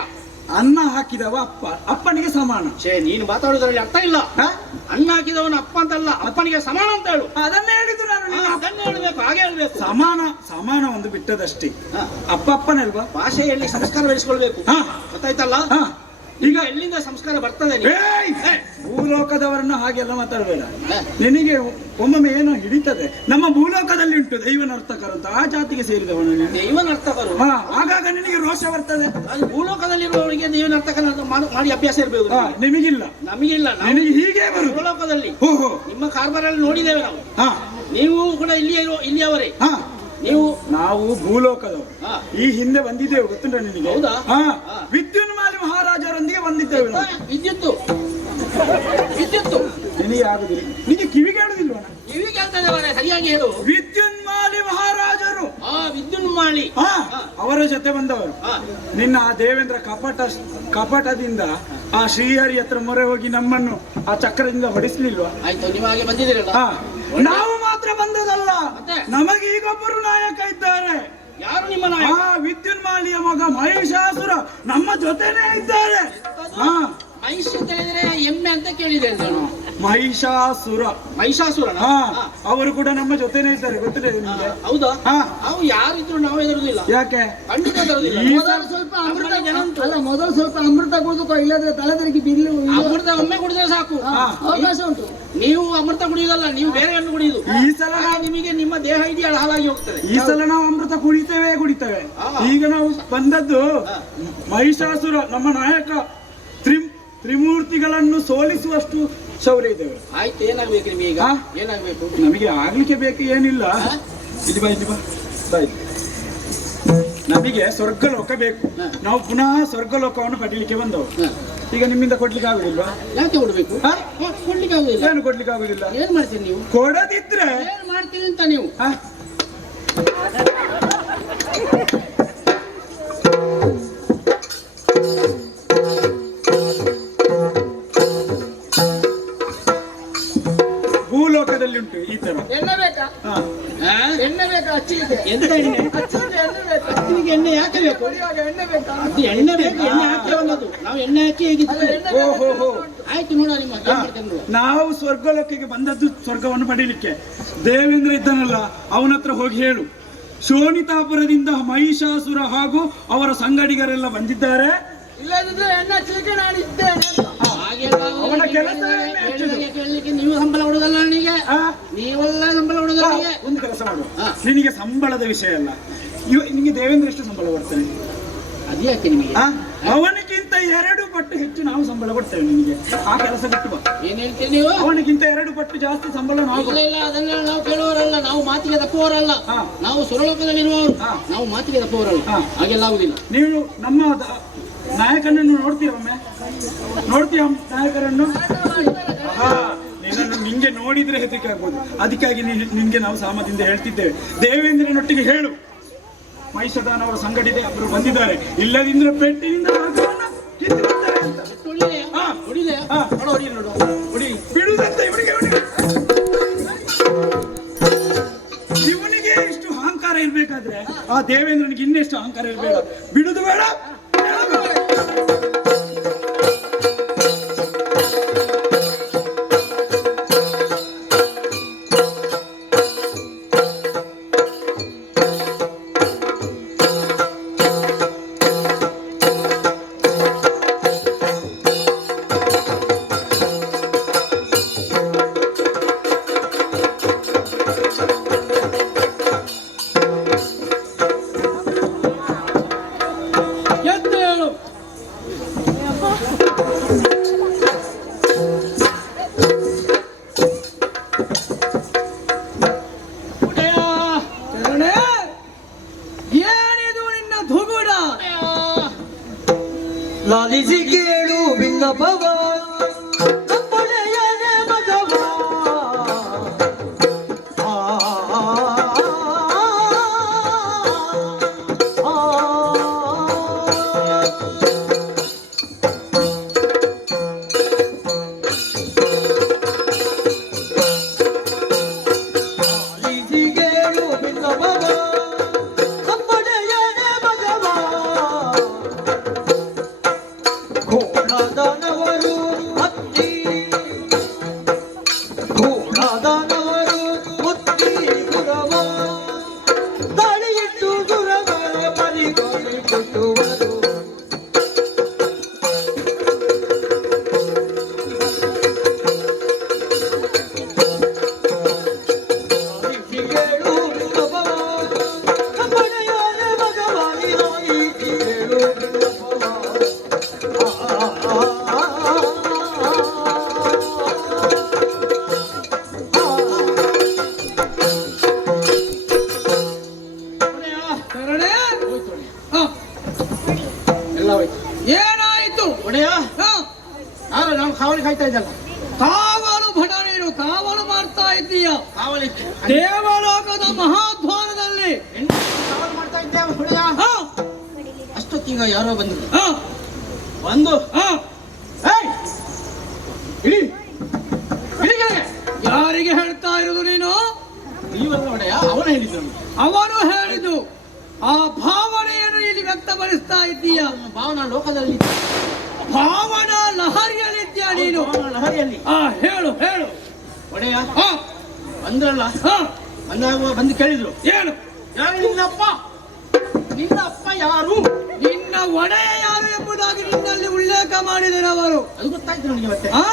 ಅನ್ನ ಹಾಕಿದವ ಅಪ್ಪ, ಅಪ್ಪನಿಗೆ ಸಮಾನ. ಛೇ, ನೀನು ಮಾತಾಡೋದ್ರಲ್ಲಿ ಅರ್ಥ ಇಲ್ಲ. ಹಾ? ಅನ್ನ ಹಾಕಿದವನ ಅಪ್ಪ ಅಂತಲ್ಲ, ಅಪ್ಪನಿಗೆ ಸಮಾನ ಅಂತ ಹೇಳು. ಅದನ್ನೇ ಹೇಳಿದ್ದು ನಾನು. ನಿನ್ನ ಅಪ್ಪ ಅದನ್ನೇ ಹೇಳ್ಬೇಕು, ಹಾಗೆ ಹೇಳ್ಬೇಕು. ಸಮಾನ ಸಮಾನ ಒಂದು ಬಿಟ್ಟದಷ್ಟೇ. ಹಾ. ಅಪ್ಪ ಅಪ್ಪನಲ್ವಾ? ಭಾಷೆಯಲ್ಲಿ ಸಂಸ್ಕಾರ ಬೆಳೆಸ್ಕೊಳ್ಬೇಕು. ಹಾ. ಗೊತ್ತಾಯ್ತಲ್ಲ? ಹಾ. ಈಗ ಎಲ್ಲಿಂದ ಸಂಸ್ಕಾರ ಬರ್ತದೆ ನಿನಗೆ? ಏಯ್! ಭೂಲೋಕದವರನ್ನ ಹಾಗೆಲ್ಲ ಮಾತಾಡಬೇಡ. ಹಾ. ನಿನಗೆ ಒಮ್ಮೊಮ್ಮೆ ಏನೋ ಹಿಡಿತದೆ. ನಮ್ಮ ಭೂಲೋಕದಲ್ಲಿ ಉಂಟು ದೈವನರ್ತಕರು ಅಂತ, ಆ ಜಾತಿಗೆ ಸೇರಿದವನು ನೀನು. ದೈವನರ್ತಕರು. ಹಾ, ಆಗಾಗ ನಿನಗೆ ರೋಷ ಬರ್ತದೆ. ಅದು ಭೂಲೋಕದಲ್ಲಿರುವವರಿಗೆ ದೈವನರ್ತಕನ ಮಾಡಿ ಅಭ್ಯಾಸ ಇರಬೇಕು. ಹಾ, ನಿಮಗಿಲ್ಲ. ನಮಗಿಲ್ಲ. ನಾವು ನಿನಗೆ ಹೀಗೆ ಬರುದು. ಭೂಲೋಕದಲ್ಲಿ ಓಹೋ. ನಿಮ್ಮ ಕಾರ್ಬಾರಲ್ಲಿ ನೋಡಿದ್ದೇವೆ ನಾವು. ಹಾ. ನೀವು ಕೂಡ ಇಲ್ಲಿಯವರೇ. ಹಾ. ನೀವು ನಾವು ಭೂಲೋಕದವರು. ಹಾ. ಈ ಹಿಂದೆ ಬಂದಿದ್ದೇವೆ, ಗೊತ್ತುಂಟ ನಿನಗೆ? ಹೌದಾ? ಹಾ. ಹಾ. ವಿದ್ಯುನ್ಮಾಲಿ ಮಹಾರಾಜರೊಂದಿಗೆ ಬಂದಿದ್ದೇವೆ ನಾವು. ವಿದ್ಯುತ್ತು ವಿದ್ಯುತ್ತು ನಿನಗೆ ಆಗುದಿಲ್ಲ. ನಿನಗೆ ಕಿವಿಗೆ ಆಡುದಿಲ್ವನ? ಕಿವಿ ಕೇಳ್ತದೆ ಸರಿಯಾಗಿ ಹೇಳು. ವಿದ್ಯುನ್ಮಾಲಿ ಮಹಾರಾಜರು. ವಿದ್ಯುನ್ ಮಾಡಿ ಅವರ ಜೊತೆ ಬಂದವರು. ಹಾ. ನಿನ್ನ ಆ ದೇವೇಂದ್ರ ಕಪಟದಿಂದ ಆ ಶ್ರೀಹರಿ ಹತ್ರ ಮೊರೆ ಹೋಗಿ ನಮ್ಮನ್ನು ಆ ಚಕ್ರದಿಂದ ಹೊಡಿಸ್ಲಿಲ್ವಾ? ಆಯ್ತು, ನೀವು ಹಾಗೆ ಬಂದಿದ್ದೀರಲ್ಲ. ಹಾ. ನಾವು ಮಾತ್ರ ಬಂದದಲ್ಲ, ಮತ್ತೆ? ನಮಗೆ ಈಗೊಬ್ಬರು ನಾಯಕ ಇದ್ದಾರೆ. ಯಾರು ನಿಮ್ಮ ನಾಯಕ? ಆ ವಿದ್ಯುನ್ಮಾಲಿಯ ಮಗ ಮಹಿಷಾಸುರ ನಮ್ಮ ಜೊತೆನೇ ಇದ್ದಾರೆ. ಹಾ, ಮಹಿಷ ಅಂತ ಹೇಳಿದ್ರೆ ಎಮ್ಮೆ ಅಂತ ಕೇಳಿದೆ ನಾನು. ಮಹಿಷಾಸುರ. ಮಹಿಷಾಸುರನ? ಹಾ, ಅವರು ಕೂಡ ನಮ್ಮ ಜೊತೆನೇ ಇದ್ದಾರೆ. ಗೊತ್ತಿದೆ ನಿಮಗೆ? ಹೌದಾ? ಹಾ. ಅವು ಯಾರಿದ್ರು ನಾವು ಎದುರುದಿಲ್ಲ, ಯಾಕೆ? ಖಂಡಿತ ಎದುರುದಿಲ್ಲ. ಈ ಮೊದಲು ಸ್ವಲ್ಪ ಅಮೃತ ನಮ್ಮಲ್ಲಿ ಜನ ಉಂಟು. ಅಲ್ಲ, ಮೊದಲು ಸ್ವಲ್ಪ ಅಮೃತ ಕುಡಿದುಕೋ, ಇಲ್ಲದ್ರೆ ತಲೆದರಿಗೆ ಬಿಲ್ಲು ಅಮೃತ ಒಮ್ಮೆ ಕುಡಿದ್ರೆ ಸಾಕು. ಅವಕಾಶ ಉಂಟು. ನೀವು ಅಮೃತ ಕುಡಿಯುವುದಲ್ಲ, ನೀವು ಬೇರೆ ಹಣ್ಣು ಕುಡಿಯುದು. ಈ ಸಲ ಹಾಗೆ ನಿಮಗೆ ನಿಮ್ಮ ದೇಹ ಇದೆಯಲ್ಲ ಹಾಳಾಗಿ ಹೋಗ್ತದೆ. ಈ ಸಲ ನಾವು ಅಮೃತ ಕುಡಿತೇವೆ. ಈಗ ನಾವು ಬಂದದ್ದು ಮಹಿಷಾಸುರ ನಮ್ಮ ನಾಯಕ ತ್ರಿಮೂರ್ತಿಗಳನ್ನು ಸೋಲಿಸುವಷ್ಟು ಶೌರ್ಯ ಇದ್ದೇವೆ. ಆಯ್ತು, ಏನಾಗ್ಬೇಕು ನಿಮಗೆ ಈಗ? ಹಾ? ಏನಾಗ್ಬೇಕು? ನಮಗೆ ಆಗ್ಲಿಕ್ಕೆ ಬೇಕು ಏನಿಲ್ಲ. ಇಲ್ಲಿ ಬಾ, ಇಲ್ಲಿ ಬಾ, ಬಾ ಇಲ್ಲಿ. ನಮಗೆ ಸ್ವರ್ಗಲೋಕ ಬೇಕು. ನಾವು ಪುನಃ ಸ್ವರ್ಗಲೋಕವನ್ನು ಪಡೀಲಿಕ್ಕೆ ಬಂದವರು. ಈಗ ನಿಮ್ಮಿಂದ ಕೊಡ್ಲಿಕ್ಕೆ ಆಗುದಿಲ್ವಾ? ಯಾಕೆ ಕೊಡ್ಬೇಕು? ಹಾ? ಕೊಡ್ಲಿಕ್ಕೆ ಆಗುದಿಲ್ಲ. ಏನು ಕೊಡ್ಲಿಕ್ಕೆ ಆಗುದಿಲ್ಲ? ಏನ್ ಮಾಡ್ತೀರಿ ನೀವು? ಕೊಡದಿದ್ರೆ ಏನ್ ಮಾಡ್ತೀರಿ ಅಂತ ನೀವು? ಹಾ? ಭೂಲೋಕದಲ್ಲಿ ಉಂಟು ಈ ತರ. ಎಣ್ಣೆ ಬೇಕಾ? ಹಾ. ಹಾ? ಎಣ್ಣೆ ಬೇಕಾ? ಅಚ್ಚಿಗೆ ಎಂತ ಎಣ್ಣೆ? ಅಚ್ಚಿಗೆ ಎಣ್ಣೆ ಬೇಕಾ? ನಿಮಗೆ ಎಣ್ಣೆ ಯಾಕೆ ಬೇಕು? ಕುಡಿಯುವಾಗ ಎಣ್ಣೆ ಬೇಕಾ? ಅದು ಎಣ್ಣೆ ಬೇಕು, ಎಣ್ಣೆ ಹಾಕ್ತೇವಲ್ಲದು. ನಾವು ಎಣ್ಣೆ ಹಾಕಿ ಹೇಗಿತ್ತು? ಎಣ್ಣೆ ಓ ಹೋ ಹೋ. ಆಯ್ತು, ನೋಡ ನಿಮ್ಮ ಏನ್ ಮಾಡ್ತೇನೆ ನೋಡುವ. ನಾವು ಸ್ವರ್ಗಲೋಕಕ್ಕೆ ಬಂದದ್ದು ಸ್ವರ್ಗವನ್ನು ಪಡೀಲಿಕ್ಕೆ. ದೇವೇಂದ್ರ ಇದ್ದಾನಲ್ಲ, ಅವನ ಹತ್ರ ಹೋಗಿ ಹೇಳು, ಶೋಣಿತಾಪುರದಿಂದ ಮಹಿಷಾಸುರ ಹಾಗೂ ಅವರ ಸಂಗಡಿಗರೆಲ್ಲ ಬಂದಿದ್ದಾರೆ. ಇಲ್ಲದಿದ್ರೆ ಎಣ್ಣೆ ಹಚ್ಚಲಿಕ್ಕೆ ನಾನು ಇದ್ದೇನೆ ಅಂತ. ಹಾಗೆಲ್ಲ ಅವನ ಕೆಲಸ ಕೇಳಲಿಕ್ಕೆ ನೀವು ಸಂಬಳ ಕೊಡುದಲ್ಲ ನನಗೆ. ಆ? ನೀವೆಲ್ಲ ಸಂಬಳ ಕೊಡುದಲ್ಲ ಬಾ, ನನಗೆ. ಒಂದು ಕೆಲಸ ಮಾಡು. ಹಾ. ನಿನಗೆ ಸಂಬಳದ ವಿಷಯ ಅಲ್ಲ. ನಿನಗೆ ದೇವೇಂದ್ರ ಎಷ್ಟು ಸಂಬಳ ಕೊಡ್ತಾನೆ? ಅದು ಯಾಕೆ ನಿಮಗೆ? ಆ? ಅವನಿಗಿಂತ 2 ಪಟ್ಟು ಹೆಚ್ಚು ನಾವು ಸಂಬಳ ಕೊಡ್ತೇವೆ ನಿನಗೆ. ಆ ಕೆಲಸ ಬಿಟ್ಟು ಬಾ. ಏನ್ ಹೇಳ್ತೀರಿ ನೀವು? ಅವನಿಗಿಂತ 2 ಪಟ್ಟು ಜಾಸ್ತಿ ಸಂಬಳ ನಾವು ಇಲ್ಲ ಇಲ್ಲ, ಅದನ್ನೆಲ್ಲ ನಾವು ಕೇಳುವವರಲ್ಲ. ನಾವು ಮಾತಿಗೆ ತಪ್ಪುವವರಲ್ಲ. ಹಾ. ನಾವು ಸುರಲೋಕದಲ್ಲಿರುವವರು. ಹಾ. ನಾವು ಮಾತಿಗೆ ತಪ್ಪುವವರಲ್ಲ. ಹಾ. ಹಾಗೆಲ್ಲ ಆಗುದಿಲ್ಲ. ನೀನು ನಮ್ಮ ನಾಯಕನನ್ನು ನೋಡ್ತೀಯ? ಒಮ್ಮೆ ನೋಡ್ತೀಯ ನಾಯಕರನ್ನು? ಹಾ, ನಿಂಗೆ ನೋಡಿದ್ರೆ ಹೆದರಿಕೆ ಆಗ್ಬೋದು. ಅದಕ್ಕಾಗಿ ನಿನ್ಗೆ ನಾವು ಸಾಮದಿಂದ ಹೇಳ್ತಿದ್ದೇವೆ, ದೇವೇಂದ್ರನೊಟ್ಟಿಗೆ ಹೇಳು, ಮಹಿಷದಾನವರ ಸಂಘಟಿತ ಅವರು ಬಂದಿದ್ದಾರೆ, ಇಲ್ಲದಿದ್ರೆ ಪೆಟ್ಟಿನಿಂದ ಮಾರ್ಗವನ್ನ ಕಿತ್ತು ಬಿಡ್ತಾರೆ ಅಂತ. ಹೊಡಿದೆ? ಹಾ. ಹೊಡಿದೆ? ಹಾ. ನೋಡು, ಹೊಡಿ ನೋಡು. ಹೊಡಿ. ಬಿಡುದಂತ ಇವನಿಗೆ ಇವನಿಗೆ ಎಷ್ಟು ಅಹಂಕಾರ ಇರ್ಬೇಕಾದ್ರೆ ಆ ದೇವೇಂದ್ರನಿಗೆ ಇನ್ನೆಷ್ಟು ಅಹಂಕಾರ ಇರ್ಬೇಡ. ಬಿಡುದು ಬೇಡ. ಏನಿದು ನಿನ್ನ ಧುಗುಡ? ಲಾಲಿಸಿ ಕೇಳು ಬಿನ್ನಪವ ನಮ್ಮೊಡೆಯನೇ ಮಗವ. ಆ, ಆ, ಆ, ಲಾಲಿಸಿ ಕೇಳು ಬಿನ್ನಪವ ನಮ್ಮೊಡೆಯನೇ ಮಗವ. ಘೋಡಾದನವರು ಹತ್ತಿ ಘೋಡಾದನವರು ಮುತ್ತಿ ಗುರವ ದಾಳಿಯಿಟ್ಟು ಗುರವರ ಮರಿಗಳು ಕೊಟ್ಟುವರು. ಲಾಲಿಸಿಗೇಳು ಬಿನ್ನಪವ ನಮ್ಮೊಡೆಯನೇ ಮಗವ. ಲಾಲಿಸಿಗೇಳು ಬಿನ್ನಪವ. ಕರಣೆ? ಹೋಯ್ತು ಹೊಡಿ. ಹ, ಎಲ್ಲ ಹೋಯ್ತು. ಏನಾಯಿತು? ಒಡೆಯ, ಹ, ಯಾರು ನಾವು ಕಾವಲಿ ಕಾಯ್ತಾ ಇದ್ದಲ್ಲ? ಕಾವಲು ಭಟ, ನೀನು ಕಾವಲು ಮಾಡ್ತಾ ಇದ್ದೀಯ ಕಾವಲಿ ದೇವಲೋಕದ ಮಹಾದ್ವಾರದಲ್ಲಿ. ಹೆಣ್ಣು ಕಾವಲು ಮಾಡ್ತಾ ಇದ್ದೆ ಹುಡುಗ. ಹಾ ಅಷ್ಟೊತ್ತೀಗ ಯಾರೋ ಬಂದ್ರು. ಹಾ ಬಂದು ಹಾ ಏಯ್! ಇಳಿ ಇಳಿ ಕೆಳಗೆ. ಯಾರಿಗೆ ಹೇಳ್ತಾ ಇರೋದು ನೀನು? ನೀವಲ್ಲ ಒಡೆಯ, ಅವನು ಹೇಳಿದ್ದನು. ಅವನು ಹೇಳಿದ್ದು ಆ ಭಾವನೆಯನ್ನು ಇಲ್ಲಿ ವ್ಯಕ್ತಪಡಿಸ್ತಾ ಇದ್ದೀಯ. ಭಾವನಾ ಲೋಕದಲ್ಲಿ, ಭಾವನಾ ಲಹರಿಯಲ್ಲಿದ್ಯಾ ನೀನು? ಭಾವನಾ ಲಹರಿಯಲ್ಲಿ. ಹೇಳು ಹೇಳು. ಒಡೆಯ ಹಾ ಬಂದ್ರಲ್ಲ, ಹಾ ಬಂದಾಗ ಬಂದು ಕೇಳಿದ್ರು, ಏನು? ಯಾರು ನಿನ್ನಪ್ಪ? ನಿನ್ನ ಅಪ್ಪ ಯಾರು? ನಿನ್ನ ಒಡೆಯ ಯಾರು ಎಂಬುದಾಗಿ ನಿನ್ನಲ್ಲಿ ಉಲ್ಲೇಖ ಮಾಡಿದರು ಅವರು. ಅದು ಗೊತ್ತಾಯ್ತು ನನಗೆ. ಮತ್ತೆ ಹಾ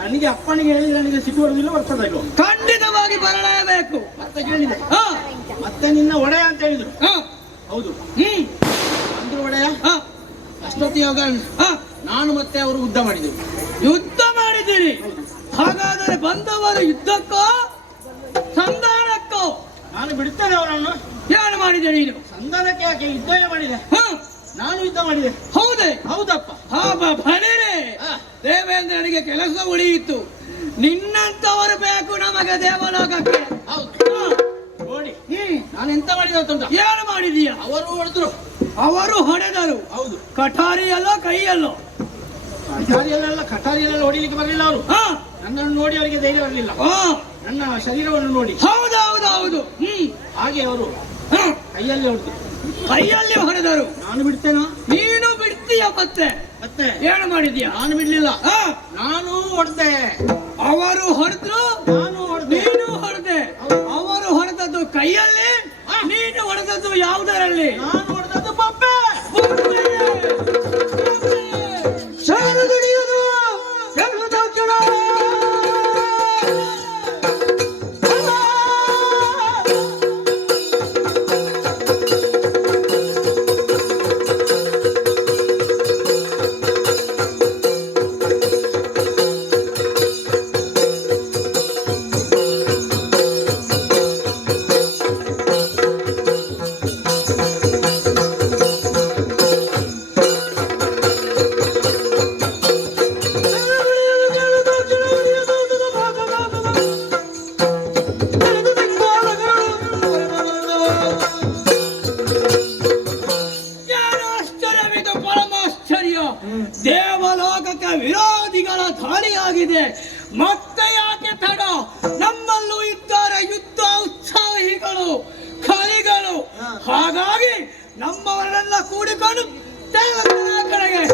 ನನಗೆ ಅಪ್ಪನಿಗೆ ಹೇಳಿದ್ರೆ ನನಗೆ ಸಿಟ್ಟು ಬರುದಿಲ್ಲ, ಬರ್ತದ ಇಲ್ವೋ? ಖಂಡಿತವಾಗಿ ಬರಲೇಬೇಕು. ಮತ್ತೆ ಕೇಳಿದೆ, ಹಾ ಮತ್ತೆ ನಿನ್ನ ಒಡೆಯ ಅಂತ ಹೇಳಿದ್ರು. ಹಾ ಹೌದು ಹ್ಮ್ ಅಂದ್ರು ಒಡೆಯ. ಹಾ ಅಷ್ಟೊತ್ತಿಗೆ ಹಾ ನಾನು ಮತ್ತೆ ಅವರು ಯುದ್ಧ ಮಾಡಿದೆವು. ಯುದ್ಧ ಮಾಡಿದ್ದೀರಿ? ಹಾಗಾದರೆ ಬಂದವರು ಯುದ್ಧಕ್ಕೋ ಸಂಧಾನಕ್ಕೋ? ನಾನು ಬಿಡುತ್ತೇನೆ ಅವರನ್ನು. ಏನು ಮಾಡಿದೆ ನೀನು? ಸಂಧಾನಕ್ಕೆ ಯಾಕೆ, ಯುದ್ಧವೇ ಮಾಡಿದೆ. ಹಾ ನಾನು ಯುದ್ಧ ಮಾಡಿದೆ. ಹೌದೇ? ಹೌದಪ್ಪ. ಹಾ ಬನ್ನಿರಿ. ಹಾ. ದೇವೇಂದ್ರನಿಗೆ ಕೆಲಸ ಉಳಿಯಿತು. ನಿನ್ನಂತವರು ಬೇಕು ನಮಗೆ ದೇವಲೋಕಕ್ಕೆ. ಹೌದು. ಹಾ. ನೋಡಿ ನಾನು ಎಂತ ಮಾಡಿದೆ ಅಂತ. ಏನು ಮಾಡಿದೀಯ? ಅವರು ಹೊಡೆದ್ರು. ಅವರು ಹೊಡೆದರು. ಹೌದು. ಕಠಾರಿಯಲ್ಲೋ ಕೈಯಲ್ಲೋ? ಕಟಾರಿಯಲ್ಲೆಲ್ಲ ಹೊಡಿಲಿಕ್ಕೆ ಬರಲಿಲ್ಲ ಅವರು. ಹಾ ನನ್ನನ್ನು ನೋಡಿ ಅವರಿಗೆ ಧೈರ್ಯ ಬರಲಿಲ್ಲ. ಹಾ ನನ್ನ ಶರೀರವನ್ನು ನೋಡಿ. ಹೌದೌದೌದು. ಹಾಗೆ ಅವರು ಹಾ. ಕೈಯಲ್ಲಿ ಹೊಡೆದು. ಕೈಯಲ್ಲಿ ಹೊಡೆದರು. ನಾನು ಬಿಡ್ತೇನಾ? ನೀನು ಬಿಡ್ತೀಯ ಮತ್ತೆ? ಮತ್ತೆ ಏನು ಮಾಡಿದ್ಯಾ? ನಾನು ಬಿಡ್ಲಿಲ್ಲ. ಹಾ. ನಾನು ಹೊಡೆದೆ. ಅವರು ಹೊಡೆದ್ರು, ನಾನು ಹೊಡೆದೆ. ನೀನು ಹೊಡೆದೆ. ಅವರು ಹೊಡೆದದ್ದು ಕೈಯಲ್ಲಿ, ನೀನು ಹೊಡೆದದ್ದು ಯಾವುದರಲ್ಲಿ? ನಾನು ಹೊಡೆದದ್ದು ಬೊಬ್ಬೆ. ದೇವಲೋಕಕ್ಕೆ ವಿರೋಧಿಗಳ ದಾಳಿಯಾಗಿದೆ. ಮತ್ತೆ ಯಾಕೆ ತಡ? ನಮ್ಮಲ್ಲೂ ಇದ್ದಾರೆ ಯುದ್ಧ ಉತ್ಸಾಹಿಗಳು, ಕಲಿಗಳು. ಹಾಗಾಗಿ ನಮ್ಮವರನ್ನೆಲ್ಲ ಕೂಡಿಕೊಂಡು ದೇವರ ಕಡೆಗೆ.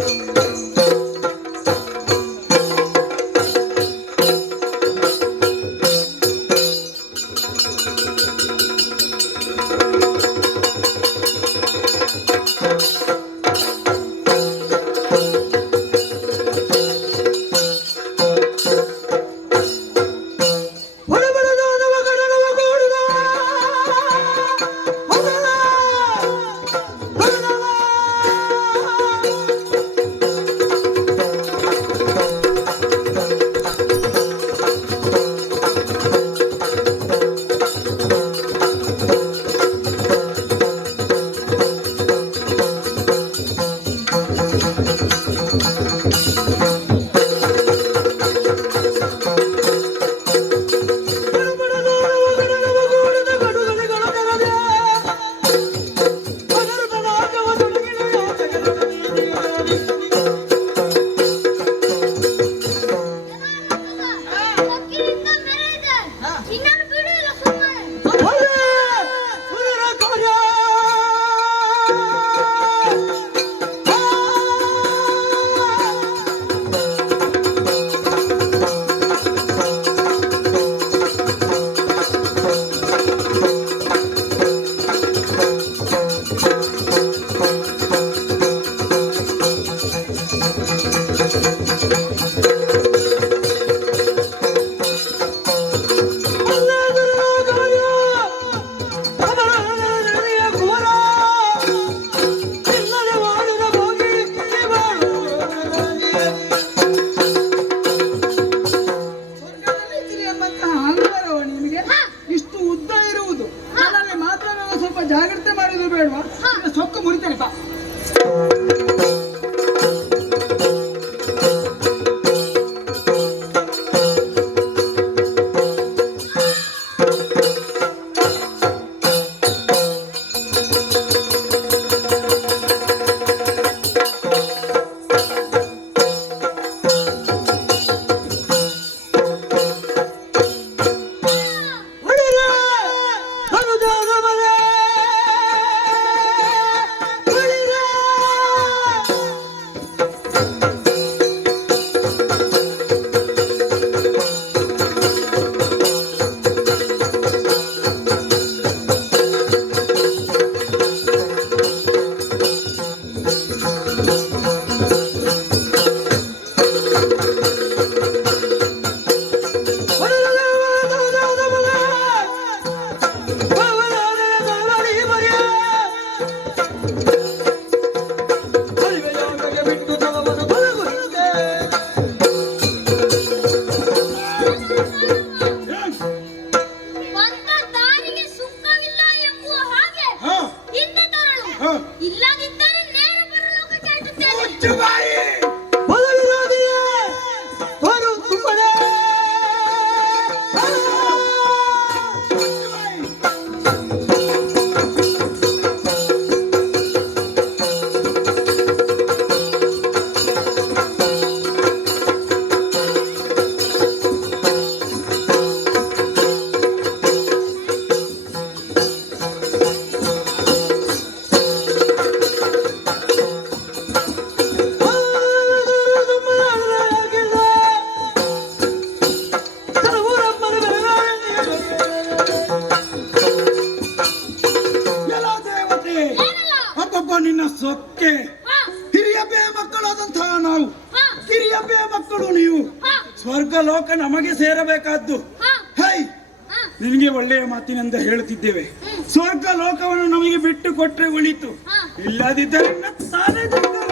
ರಾಜ್ಯಸಭೆಯ ಮಕ್ಕಳು ನೀವು. ಸ್ವರ್ಗ ಲೋಕ ನಮಗೆ ಸೇರಬೇಕಾದ್ದು. ಹೈ, ನಿನಗೆ ಒಳ್ಳೆಯ ಮಾತಿನಿಂದ ಹೇಳುತ್ತಿದ್ದೇವೆ. ಸ್ವರ್ಗ ಲೋಕವನ್ನು ನಮಗೆ ಬಿಟ್ಟು ಕೊಟ್ರೆ ಒಳಿತು, ಇಲ್ಲದಿದ್ದರೆ ತಾನೇ ಬಿಟ್ಟರು.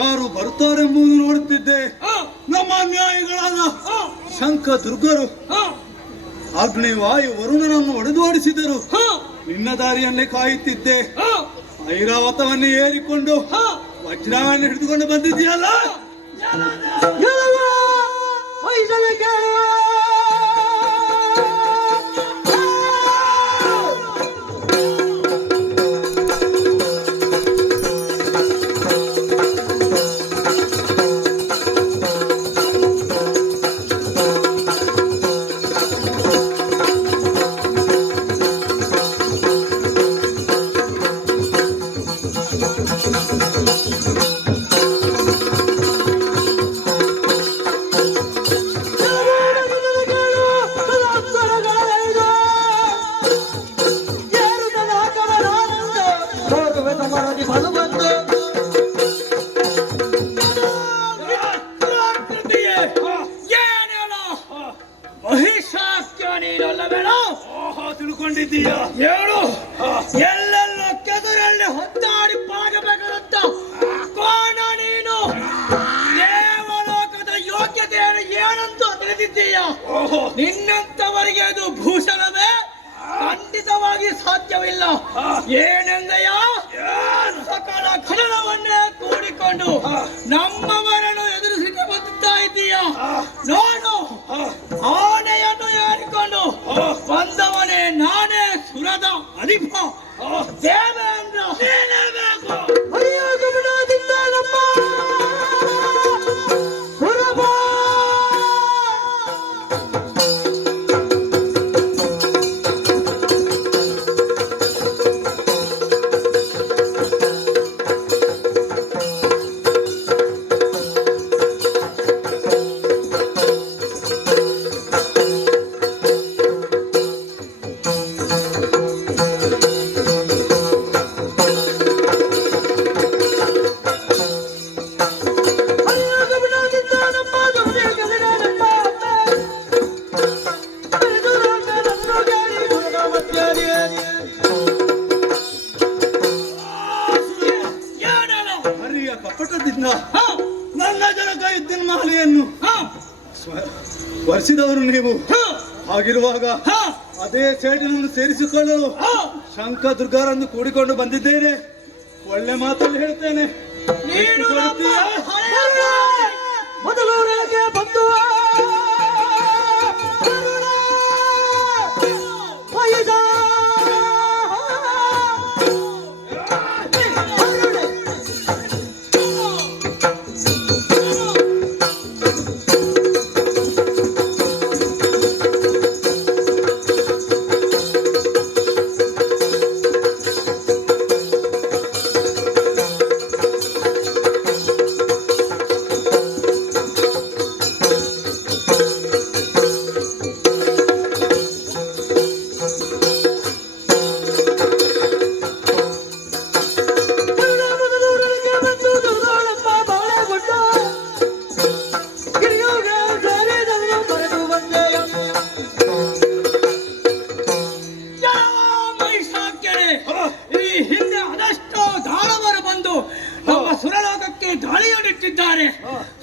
ಯಾರು ಬರ್ತಾರೆಂಬುದು ನೋಡುತ್ತಿದ್ದೆ. ನಮ್ಮ ನ್ಯಾಯಿಗಳಾದ ಶಂಕ ದುರ್ಗರು ಅಗ್ನಿ ವಾಯು ವರುಣನನ್ನು ಹೊಡೆದು ಓಡಿಸಿದರು. ನಿನ್ನ ದಾರಿಯನ್ನೇ ಕಾಯುತ್ತಿದ್ದೆ. ಐರಾವತವನ್ನೇ ಏರಿಕೊಂಡು ವಜ್ರವನ್ನು ಹಿಡಿದುಕೊಂಡು ಬಂದಿದ್ದೀಯಲ್ಲ. ತಿಳ್ಕೊಂಡಿದ್ದೀಯ? ಹೇಳು. ಎಲ್ಲೆಲ್ಲ ಕೆದರಲ್ಲಿ ಹೊತ್ತಾಡಿ ಪಾಡಬೇಕಾದಂತ ಕೋಣ ನೀನು. ದೇವಲೋಕದ ಯೋಗ್ಯತೆಯನ್ನು ಏನಂತ ತಿಳಿದಿದ್ದೀಯ? ನಿನ್ನಂತವರಿಗೆ ಅದು ಭೂಷಣವೇ? ಖಂಡಿತವಾಗಿ ಸಾಧ್ಯವಿಲ್ಲ. ಏನೆಂದೆಯ? ಸಕಲ ಖನನವನ್ನೇ ಕೂಡಿಕೊಂಡು ನಮ್ಮವರನ್ನು ಎದುರಿಸಿಕೊಂಡು ಬಂದುತ್ತಾ ಇದ್ದೀಯ. ನೋಡು, ಆನೆಯನ್ನು ಏರಿಕೊಂಡು ಬಂದವನೇ ನಾನೇ, ಸುರದ ಅಲಿಫ ದೇವೇಂದ್ರ. ಕಪಟದಿಂದ ನನ್ನ ಜನಕ ಇದ್ದಿನ ಮಾಲೆಯನ್ನು ವರ್ಷಿದವರು ನೀವು. ಹಾಗಿರುವಾಗ ಅದೇ ಸೇಡಿನನ್ನು ಸೇರಿಸಿಕೊಳ್ಳಲು ಶಂಕ ದುರ್ಗಾರನ್ನು ಕೂಡಿಕೊಂಡು ಬಂದಿದ್ದೇನೆ. ಒಳ್ಳೆ ಮಾತಲ್ಲಿ ಹೇಳ್ತೇನೆ. ಮೊದಲು ಬಂದು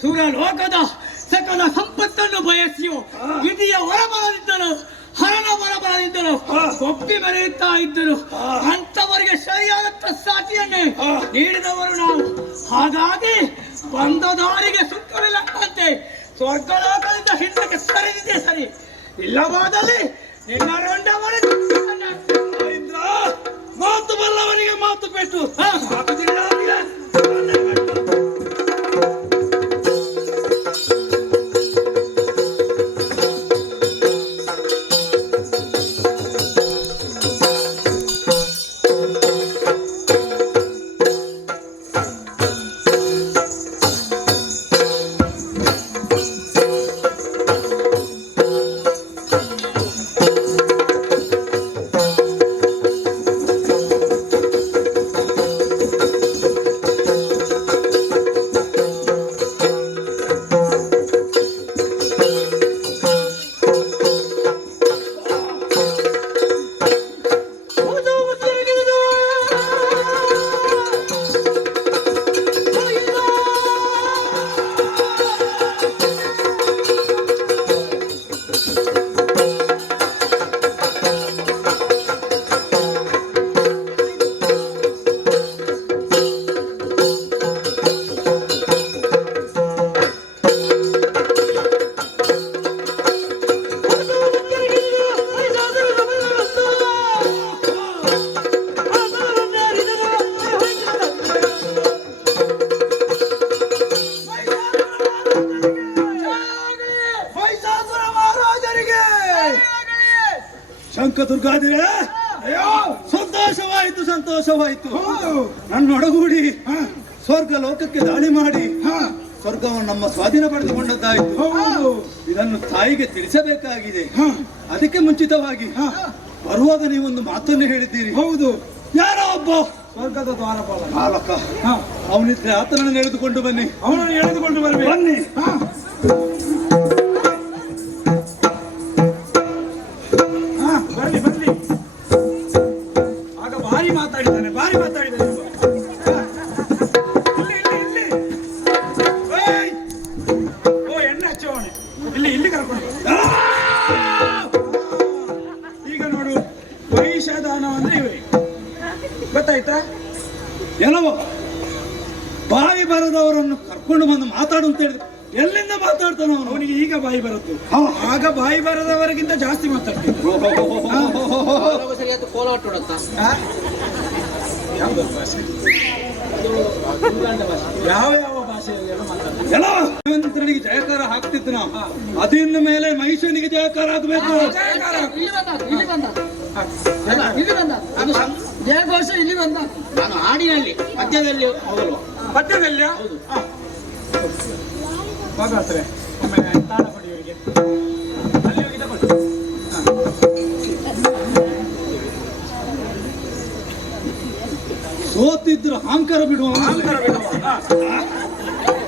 ಸುರಲೋಕದ ಸಕಲ ಸಂಪತ್ತನ್ನು ಬಯಸಿಯೋ ವಿಧಿಯ ಹೊರಬರದಿದ್ದರು, ಹರನ ಹೊರಬರದಿದ್ದರು, ಒಪ್ಪಿ ಮೆರೆಯುತ್ತಾ ಇದ್ದರು. ಅಂತವರಿಗೆ ಸರಿಯಾದ ಸಾಟಿಯನ್ನೇ ನೀಡಿದವರು ನಾವು. ಹಾಗಾಗಿ ಬಂದ ದಾರಿಗೆ ಸುಖವಿಲ್ಲಂತೆ ಸ್ವರ್ಗಲೋಕದಿಂದ ಹಿಂದಕ್ಕೆ ಸರಿದಿದೆ ಸರಿ. ಇಲ್ಲವಾದಲ್ಲಿ ನಿನ್ನ ರಂಡವರು ಮಾತು ಬಲ್ಲವನಿಗೆ ಮಾತು ಪೆಟ್ಟು. ಶಂಕದುರ್ಗಾದಿರೇ, ಅಯ್ಯೋ ಸಂತೋಷವಾಯಿತು, ಸಂತೋಷವಾಯಿತು. ನನ್ನೊಡಗೂಡಿ ಸ್ವರ್ಗ ಲೋಕಕ್ಕೆ ದಾಳಿ ಮಾಡಿ ಸ್ವರ್ಗವನ್ನು ನಮ್ಮ ಸ್ವಾಧೀನ ಪಡೆದುಕೊಂಡದ್ದಾಯಿತು. ಇದನ್ನು ತಾಯಿಗೆ ತಿಳಿಸಬೇಕಾಗಿದೆ. ಅದಕ್ಕೆ ಮುಂಚಿತವಾಗಿ ಬರುವಾಗ ನೀವೊಂದು ಮಾತನ್ನು ಹೇಳಿದ್ದೀರಿ. ಹೌದು, ಯಾರೋ ಒಬ್ಬ ಸ್ವರ್ಗದ ದ್ವಾರಪಾಲ ಬಾಲಕ, ಅವನಿದ್ರೆ ಆತನನ್ನು ಎಳೆದುಕೊಂಡು ಬನ್ನಿ. ಅವನನ್ನು ಎಳೆದುಕೊಂಡು ಬರಬೇಕು. ಬನ್ನಿ. ಬರ್ಲಿ ಬರ್ಲಿ. ಆಗ ಭಾರಿ ಮಾತಾಡಿದ್ದಾನೆ, ಭಾರಿ ಮಾತಾಡಿದ್ದಾನೆ. ಇಲ್ಲಿ ಇಲ್ಲಿ ಇಲ್ಲಿ. ಓಯ್! ಓ ಎಣ್ಣೆ ಹಚ್ಚೋಣೆ. ಇಲ್ಲಿ ಇಲ್ಲಿ ಕರ್ಕೊಂಡು ಈಗ ನೋಡು, ವೈಷದಾನ ಅಂದ್ರೆ ಇವೆ, ಗೊತ್ತಾಯ್ತಾ? ಏನೋ ಬಾಯಿ ಬರದವರನ್ನು ಕರ್ಕೊಂಡು ಬಂದು ಮಾತಾಡು ಅಂತ ಹೇಳಿದ್ರೆ ಎಲ್ಲಿಂದ ಮಾತಾಡ್ತಾನ ಅವನು? ಅವನಿಗೆ ಈಗ ಬಾಯಿ ಬರುತ್ತೆ. ಆಗ ಬಾಯಿ ಬರದವರಿಗಿಂತ ಜಾಸ್ತಿ ಮಾತಾಡ್ತಿದ್ದ. ಸರಿಯಾದ ಕೋಲಾಟ ಹೊಡತ್ತ ಯಾವ್ದು ಭಾಷೆ? ಯಾವ ಯಾವ ಭಾಷೆಯಲ್ಲಿ ಎಲ್ಲ ಮಾತಾಡ್ತಾರೆ. ಎಲ್ಲ ಭಗವಂತನಿಗೆ ಜಯಕಾರ ಹಾಕ್ತಿದ್ದು ನಾವು. ಅದಿನ್ನ ಮೇಲೆ ಮಹಿಷನಿಗೆ ಜಯಕಾರ ಆಗ್ಬೇಕು. ಇಲ್ಲಿ ಬಂದ ಅದು ಜಯಘೋಷ ಇಲ್ಲಿ ಬಂದ. ನಾನು ಹಾಡಿನಲ್ಲಿ ಮಧ್ಯದಲ್ಲಿ ಹೋಗಲ್ವಾ? ಪದ್ಯದಲ್ಲಿಯಾ? ಹಾಗಾದ್ರೆ ಒಮ್ಮೆ ತಾಳ ಕೊಡಿ ಇವರಿಗೆ. ಅಲ್ಲಿ ಹೋಗಿ ತಗೊಳ್ಳಿ. ಸೋತಿದ್ರು ಅಹಂಕಾರ ಬಿಡುವ, ಅಹಂಕಾರ ಬಿಡುವ.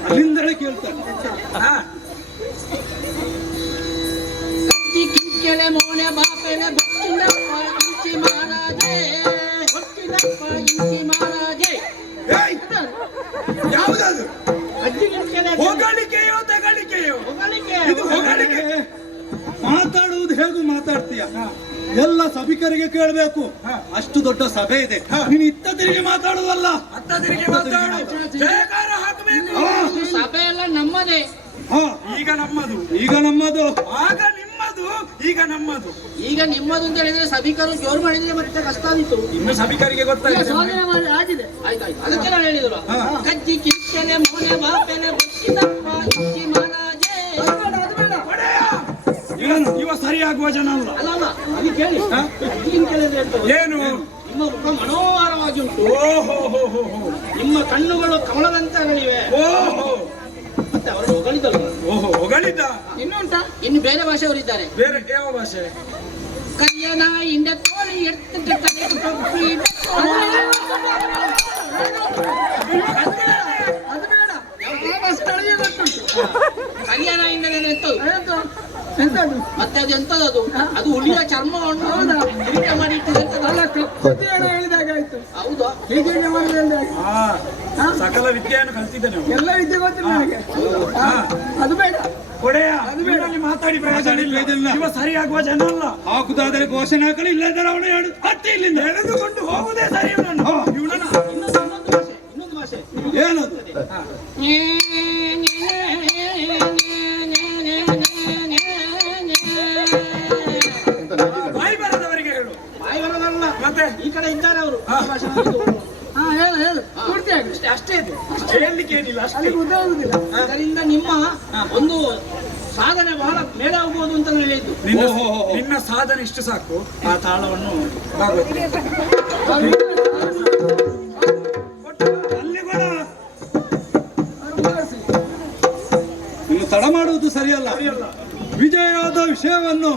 ಅಲ್ಲಿಂದಲೇ ಕೇಳ್ತಾನೆ. ಕಿಂಕೆಲೆ ಮೋನೆ ಬಾಪೆಲೆ ಬಚ್ಚಿನಪ್ಪ ಇಂಚಿ ಮಹಾರಾಜೇ, ಬಚ್ಚಿನಪ್ಪ ಇಂಚಿ ಮಹಾರಾಜೇ. ಏಯ್! ಯಾವುದದು? ಅಜ್ಜಿ ಕಿಂಕೆಲೆ ಹೊಗಳಿಕೆಯೋ ತೆಗಳಿಕೆಯೋ? ಹೊಗಳಿಕೆ. ಇದು ಹೊಗಳಿಕೆ. ಮಾತಾಡುವುದು ಹೇಗೂ ಮಾತಾಡ್ತೀಯ? ಎಲ್ಲ ಸಭಿಕರಿಗೆ ಕೇಳಬೇಕು. ಅಷ್ಟು ದೊಡ್ಡ ಸಭೆ ಇದೆ, ನೀನು ಇತ್ತ ತಿರುಗಿ ಮಾತಾಡುದಲ್ಲ. ಅತ್ತ ತಿರುಗಿ ಮಾತಾಡು. ಜಯಕಾರ ಹಾಕಬೇಕು. ಸಭೆ ಎಲ್ಲ ನಮ್ಮದೇ. ಈಗ ನಮ್ಮದು, ಈಗ ನಮ್ಮದು, ಆಗ ನಿಮ್ಮದು, ಈಗ ನಮ್ಮದು. ಈಗ ನಿಮ್ಮದು ಅಂತ ಹೇಳಿದ್ರೆ ಸಭಿಕರು ಜೋರು ಮಾಡಿದ್ರೆ ಮತ್ತೆ ಕಷ್ಟ ಆದಿತ್ತು. ಇನ್ನು ಸಭಿಕರಿಗೆ ಗೊತ್ತಾಗಿದೆ. ಸ್ವಾಧೀನ ಮಾಡಿ ಆಗಿದೆ. ಆಯ್ತಾಯ್ತು, ಅದಕ್ಕೆ ನಾನು ಹೇಳಿದ್ರು ಕಜ್ಜಿ ಕಿಂಕೆಲೆ ಮೋನೆ ಬಾಪೆಲೆ ಬಚ್ಚಿನಪ್ಪ ಇಂಚಿ ಮಹಾರಾಜೇ. ಅದು ಬೇಡ. ಇವ ಸರಿಯಾಗುವ ಜನ ಅಲ್ಲ. ಅಲ್ಲ ಅದು ಕೇಳಿ. ಅಜ್ಜಿ ಕಿಂಕೆಲೆ ಅಂದ್ರೆ ಎಂತ? ಏನು? ನಿಮ್ಮ ಮುಖ ಮನೋಹರವಾಗಿ ಉಂಟು. ಓಹೋ, ನಿಮ್ಮ ಕಣ್ಣುಗಳು ಕಮಲದಂತೆ ಅರಳಿವೆ. ಓಹೋ, ಮತ್ತೆ ಅವರು ಹೊಗಳಿದಲ್ಲ. ಓಹೋ, ಹೊಗಳಿದ್ದ. ಇನ್ನುಂಟಾ? ಇನ್ನು ಬೇರೆ ಭಾಷೆಯವರಿದ್ದಾರೆ. ಬೇರೆ ಯಾವ ಭಾಷೆ? ಕರಿಯನ ಇಂದ ತೋಳಿ ಎತ್ತಿಟ್ಟೆ ತೊಪ್ಪಿ ಅದು ಬೇಡ. ಆ ಭಾಷೆ ನನಗೆ ಗೊತ್ತುಂಟು. ಕರಿಯನ ಇಂದಲೇ ಎಂತದು? ಎಂತದು? ಮತ್ತೆ ಅದು ಎಂತದದು? ಅದು ಹುಲಿಯ ಚರ್ಮವನ್ನು ಹೌದಾ? ಹಿಡಿತ ಮಾಡಿ ಇಟ್ಟಿದೆ. ಅಲ್ಲ, ಕಪ್ಪು ಏನೋ ಹೇಳಿದಾಗ ಆಯ್ತು. ಹೇಳಿದ್ರೆ ಹೌದಾ? ಹೀಗೆ ಮಾಡಿದ್ರೆ ಅಂತ ಹೇಳಿ. ಹಾ ಸಕಲ ವಿದ್ಯೆಯನ್ನು ಕಲ್ತಿದ್ದೇನೆ ಅವ್ನು. ಎಲ್ಲ ವಿದ್ಯೆ ಗೊತ್ತಿಲ್ಲ ನನಗೆ. ಅದು ಬೇಡ. ಕೊಡೆಯ ಇವನಲ್ಲಿ ಮಾತಾಡಿ ಪ್ರಯೋಜನ ಇಲ್ಲ. ಇವ ಸರಿಯಾಗುವ ಜನ ಅಲ್ಲ. ಹಾಕುದಾದರೆ ಘೋಷಣೆ ಹಾಕಲಿ, ಇಲ್ಲದ್ರೆ ಅವನು ಅತ್ತೆ ಇಲ್ಲಿಂದ ಎಳೆದುಕೊಂಡು ಹೋಗುದೇ ಸರಿ ಇವನನ್ನು. ಇವನನ್ನ ಇನ್ನೊಂದು ಭಾಷೆ ಏನದು? ಬಾಯಿ ಬರದವರಿಗೆ ಹೇಳು. ಬಾಯಿ ಬರೋದಲ್ಲ, ಮತ್ತೆ ಈ ಕಡೆ ಇದ್ದಾರೆ ಅವರು. ಹಾ ಹೇಳು ಹೇಳು ಪೂರ್ತಿ ಆಗಿ ಅಷ್ಟೇ ಇದೆ. ಹೇಳಲಿಕ್ಕೆ ಏನಿಲ್ಲ ಅಷ್ಟೇ. ಅಲ್ಲಿ ಉದ್ದ ಆಗುದಿಲ್ಲ. ಅದರಿಂದ ನಿಮ್ಮ ಒಂದು ಸಾಧನೆ ಬಹಳ ಮೇಲೆ ಹೋಗ್ಬೋದು ಅಂತ ನಾನು ಹೇಳಿದ್ದು. ನಿನ್ನ ಸಾಧನೆ ಇಷ್ಟು ಸಾಕು. ಆ ತಾಳವನ್ನು ಭಾಗವತ ಅಲ್ಲಿ ಕೂಡ ನೀವು ತಡ ಮಾಡುವುದು ಸರಿಯಲ್ಲ. ವಿಜಯವಾದ ವಿಷಯವನ್ನು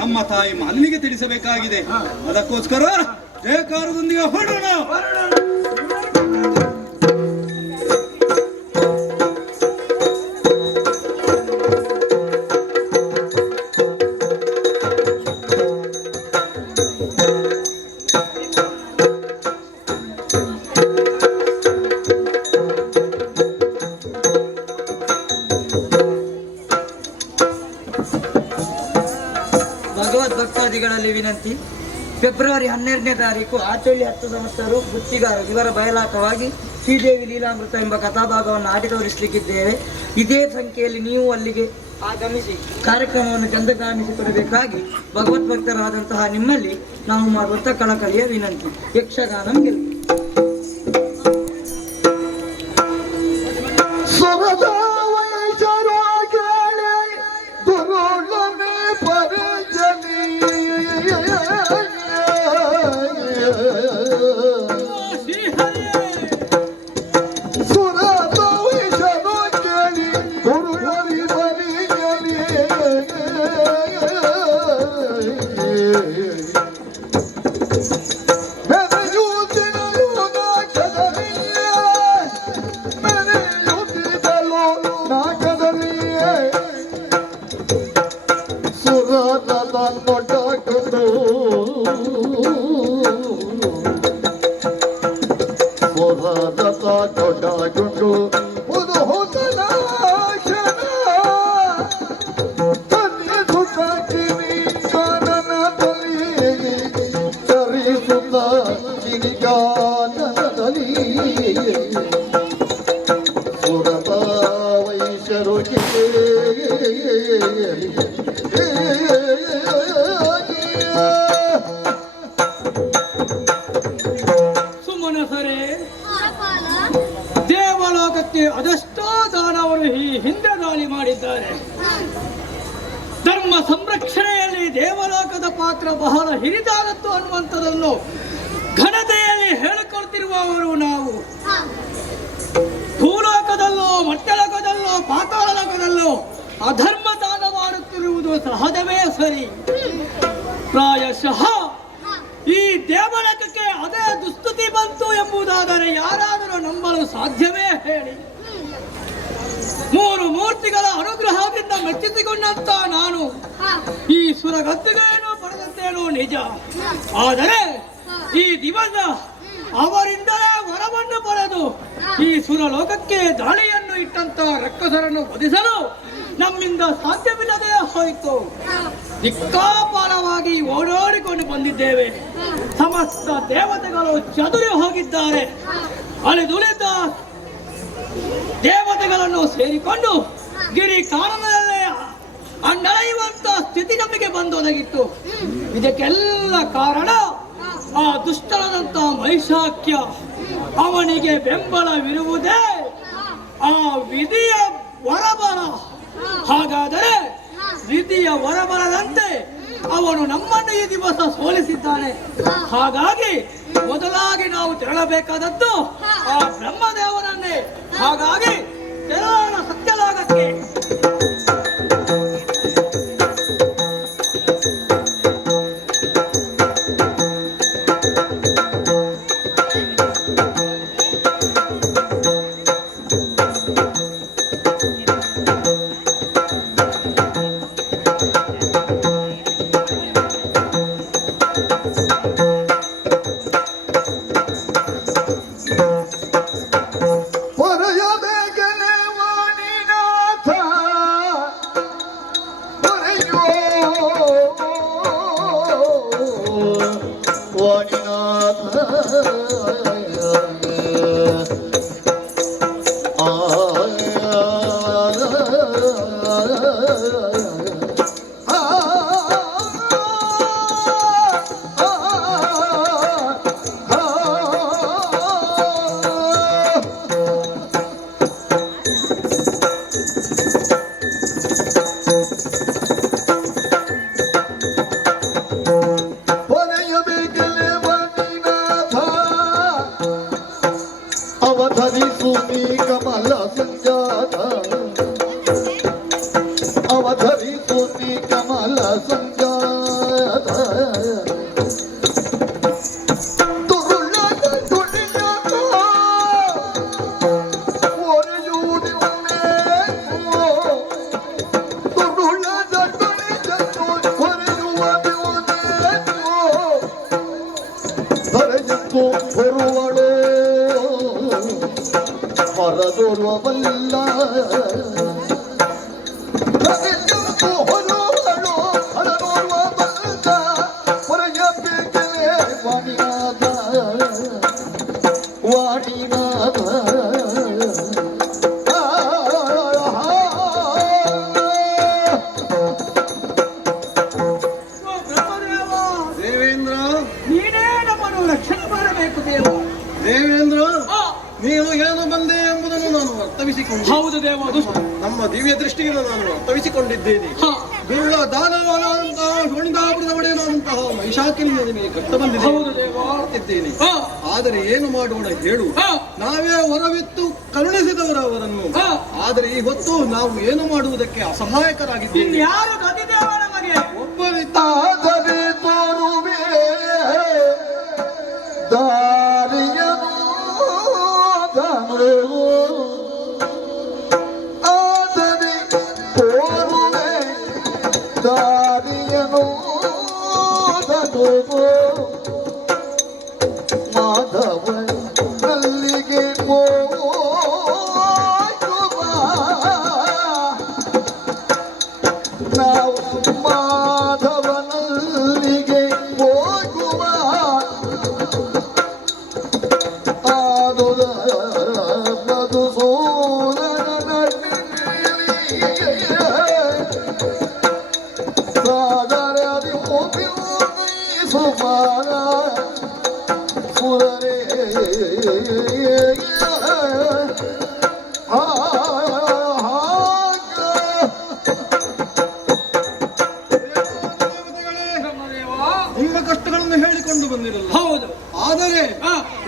ನಮ್ಮ ತಾಯಿ ಮಾಲಿನಿಗೆ ತಿಳಿಸಬೇಕಾಗಿದೆ. ಅದಕ್ಕೋಸ್ಕರ ಜಯಕಾರದೊಂದಿಗೆ ಹೊರಡೋಣ. ಭಗವದ್ ಭಕ್ತಾದಿಗಳಲ್ಲಿ ವಿನಂತಿ. ಫೆಬ್ರವರಿ 12ನೇ ತಾರೀಕು ಆಚಳ್ಳಿ 10 ಸಂವತ್ಸರರು ಗುತ್ತಿಗಾರ ಇವರ ಬಯಲಾಟವಾಗಿ ಶ್ರೀದೇವಿ ಲೀಲಾಮೃತ ಎಂಬ ಕಥಾಭಾಗವನ್ನು ಆಡಿ ತೋರಿಸಲಿಕ್ಕಿದ್ದೇವೆ. ಇದೇ ಸಂಖ್ಯೆಯಲ್ಲಿ ನೀವು ಅಲ್ಲಿಗೆ ಆಗಮಿಸಿ ಕಾರ್ಯಕ್ರಮವನ್ನು ಚಂದಗಾಮಿಸಿಕೊಡಬೇಕಾಗಿ ಭಗವದ್ಭಕ್ತರಾದಂತಹ ನಿಮ್ಮಲ್ಲಿ ನಾವು ಮಾಡುವಂಥ ಕಳಕಳಿಯ ವಿನಂತಿ. ಯಕ್ಷಗಾನಂ ಗೆಲ್ಲು. ಸುಮನಸರೇ, ದೇವಲೋಕಕ್ಕೆ ಅದೆಷ್ಟೋ ದಾನವರು ಈ ಹಿಂದೆ ದಾಳಿ ಮಾಡಿದ್ದಾರೆ. ಧರ್ಮ ಸಂರಕ್ಷಣೆಯಲ್ಲಿ ದೇವಲೋಕದ ಪಾತ್ರ ಬಹಳ ಹಿರಿದಾದದ್ದು ಅನ್ನುವಂಥದ್ದನ್ನು ಘನತೆಯಲ್ಲಿ ಹೇಳಿಕೊಳ್ತಿರುವವರು ನಾವು. ಭೂಲೋಕದಲ್ಲೋ ಮಟ್ಟಲೋಕದಲ್ಲೋ ಪಾತಾಳ ಲೋಕದಲ್ಲೋ ಅಧರ್ಮ ದಾನ ಮಾಡುತ್ತಿರುವುದು ಸಹಜವೇ ಸರಿ. ಪ್ರಾಯಶಃ ಈ ದೇವಲೋಕಕ್ಕೆ ಅದೇ ದುಸ್ತುತಿ ಬಂತು ಎಂಬುದಾದರೆ ಯಾರಾದರೂ ನಂಬಲು ಸಾಧ್ಯವೇ ಹೇಳಿ? 3 ಮೂರ್ತಿಗಳ ಅನುಗ್ರಹದಿಂದ ಮೆಚ್ಚಿಸಿಕೊಂಡಂತ ನಾನು ಈ ಸುರಗದ್ದುಗೆಯನ್ನು ಪಡೆದಂತೇನೋ ನಿಜ. ಆದರೆ ಈ ದಿವಸ ಅವರಿಂದಲೇ ವರವನ್ನು ಪಡೆದು ಈ ಸುರಲೋಕಕ್ಕೆ ದಾಳಿಯನ್ನು ಇಟ್ಟಂತ ರಕ್ಕಸರನ್ನು ವಧಿಸಲು ನಮ್ಮಿಂದ ಸಾಧ್ಯವಿಲ್ಲದೆ ಹೋಯಿತು. ದಿಕ್ಕಾಪಾಲವಾಗಿ ಓಡಾಡಿಕೊಂಡು ಬಂದಿದ್ದೇವೆ. ಸಮಸ್ತ ದೇವತೆಗಳು ಚದುರಿ ಹೋಗಿದ್ದಾರೆ. ಅಲೆದುಳಿದ ದೇವತೆಗಳನ್ನು ಸೇರಿಕೊಂಡು ಗಿರಿ ಕಾರಣದಲ್ಲೇ ನಡೆಯುವಂತ ಸ್ಥಿತಿ ನಮಗೆ ಬಂದೊದಗಿತ್ತು. ಇದಕ್ಕೆಲ್ಲ ಕಾರಣ ಆ ದುಷ್ಟನಾದಂತ ಮಹಿಷಾಕ್ಯ. ಅವನಿಗೆ ಬೆಂಬಲವಿರುವುದೇ ಆ ವಿಧಿಯ ವರಬಲ. ಹಾಗಾದರೆ ವಿಧಿಯ ವರಬಲದಂತೆ ಅವನು ನಮ್ಮನ್ನು ಈ ದಿವಸ ಸೋಲಿಸಿದ್ದಾನೆ. ಹಾಗಾಗಿ ಮೊದಲಾಗಿ ನಾವು ತೆರಳಬೇಕಾದದ್ದು ಆ ಬ್ರಹ್ಮದೇವನನ್ನೇ. ಹಾಗಾಗಿ ತೆರಳೋಣ ಸತ್ಯಲಾಗಕ್ಕೆ. ಅವಧರಿಸು ನೀ ಕಮಲ ಸಂಜಾತ ಅವಧರಿಸು ನೀ ಕಮಲ ಸಂಜಾತ ತುರುಳದ ತುಳಿಯಾಟ ಒರೆಯುವುದಿಲ್ಲೇ ತುರುಳದ ತುಳಿಯನ್ನು ಒರೆಯುವುದಿಲ್ಲೇ ಧರೆಯಂತು ಹೊರುವಳು ಹೊರದೋರುವಲ್ಲ ಹೊರದೋರುವಲ್ಲ ಹೊರಯಬೇಕಲೇ ವಾಣಿನಾಥ ವಾಣಿನಾಥ ದೇವೇಂದ್ರ ನೀನೇ ನಮ್ಮನ್ನು ರಕ್ಷಣೆ ಮಾಡಬೇಕು ದೇವ. ದೇವೇಂದ್ರ ನೀನು ಏನು ಬಂದೆ ಎಂಬುದನ್ನು ನಾನು ಅರ್ಥವಿಸಿಕೊಂಡೆ. ಹೌದು ದೇವ, ನಮ್ಮ ದಿವ್ಯ ದೃಷ್ಟಿಯಿಂದ ನಾನು ಅರ್ಥವಿಸಿಕೊಂಡಿದ್ದೇನೆ. ದುರುಳ ದಾನವಾದಂತಹ ಶೋಣಿದಾಪುರದ ಒಡೆಯನಾದಂತಹ ಮಹಿಷಾಕಿನಿಂದ ನಿಮಗೆ ಕಷ್ಟ ಬಂದಿದೆ. ಹೌದು ದೇವ. ಇದ್ದೇನೆ. ಆದರೆ ಏನು ಮಾಡೋಣ ಹೇಳು. ನಾವೇ ಹೊರವಿತ್ತು ಕರುಣಿಸಿದವರು ಅವರನ್ನು. ಆದರೆ ಈ ಹೊತ್ತು ನಾವು ಏನು ಮಾಡುವುದಕ್ಕೆ ಅಸಹಾಯಕರಾಗಿದ್ದೇವೆ. ಯಾರು ಗತಿದೇವ ನಮಗೆ ಆದರೆ ತೋರುವೆ ದಾರಿಯನು ಆದರೆ ತೋರುವೆ ದಾರಿಯನು ಮಾಧವನಲ್ಲಿಗೆ ನಾವು ಮಾಧವನಲ್ಲಿಗೆ ಹೋಗುವ ನಿಮ್ಮ ಕಷ್ಟಗಳನ್ನು ಹೇಳಿಕೊಂಡು ಬಂದಿರಲ್ಲ. ಹೌದು. ಆದರೆ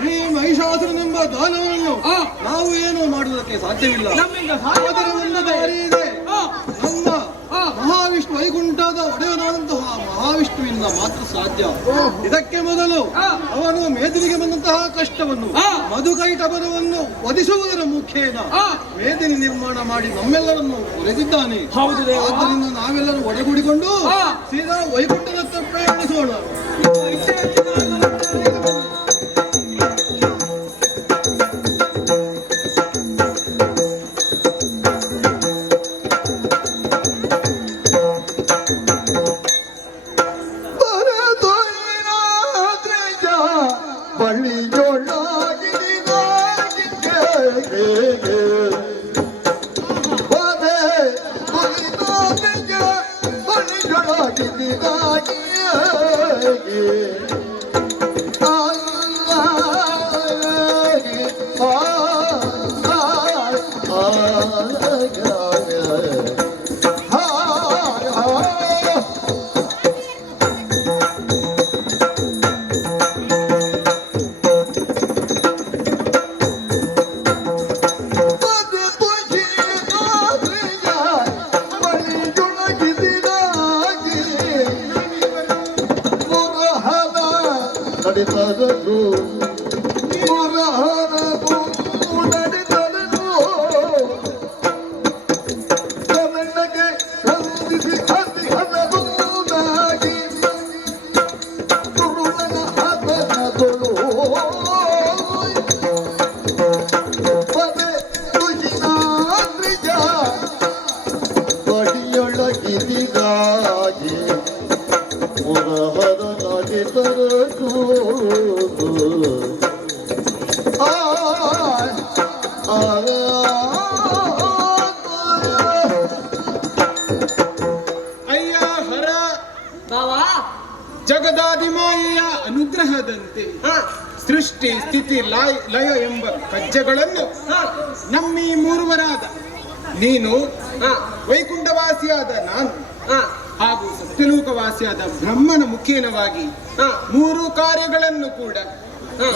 ಈ ಮಹಿಷಾಸುರನೆಂಬ ದಾನವನ್ನು ನಾವು ಏನು ಮಾಡುವುದಕ್ಕೆ ಸಾಧ್ಯವಿಲ್ಲ. ನಮ್ಮಿಂದ ಅದರ ಒಂದು ದಾರಿ ಇದೆ. ನಮ್ಮ ಮಹಾವಿಷ್ಣು ವೈಕುಂಠದ ಒಡೆಯನಾದಂತಹ ಮಹಾವಿಷ್ಣುವಿಂದ ಮಾತ್ರ ಸಾಧ್ಯ. ಇದಕ್ಕೆ ಮೊದಲು ಅವನು ಮೇದಿನಿಗೆ ಬಂದಂತಹ ಕಷ್ಟವನ್ನು ಮಧುಕೈಟಭವನ್ನು ವಧಿಸುವುದರ ಮುಖೇನ ಮೇದಿನಿ ನಿರ್ಮಾಣ ಮಾಡಿ ನಮ್ಮೆಲ್ಲರನ್ನು ಒರೆದಿದ್ದಾನೆ. ಹೌದು ದೇವ. ಆದ್ದರಿಂದ ನಾವೆಲ್ಲರೂ ಒಡೆಗೂಡಿಕೊಂಡು ಸೀದಾ ವೈಕುಂಠದತ್ತ ಪ್ರಯಾಣಿಸೋಣ. ಆ ಆ ಅಯ್ಯ ಹರ ಬಾವಾ ಜಗದಾದಿಮಾಯೆಯ ಅನುಗ್ರಹದಂತೆ ಸೃಷ್ಟಿ ಸ್ಥಿತಿ ಲಯ ಎಂಬ ಕಜ್ಜಗಳನ್ನು ನಮ್ಮೀ ಮೂರುವರಾದ ನೀನು, ವೈಕುಂಠವಾಸಿಯಾದ ನಾನು ಹಾಗೂ ಸತ್ಯಲೋಕವಾಸಿಯಾದ ಬ್ರಹ್ಮನ ಮುಖೇನವಾಗಿ ಮೂರು ಕಾರ್ಯಗಳನ್ನು ಕೂಡ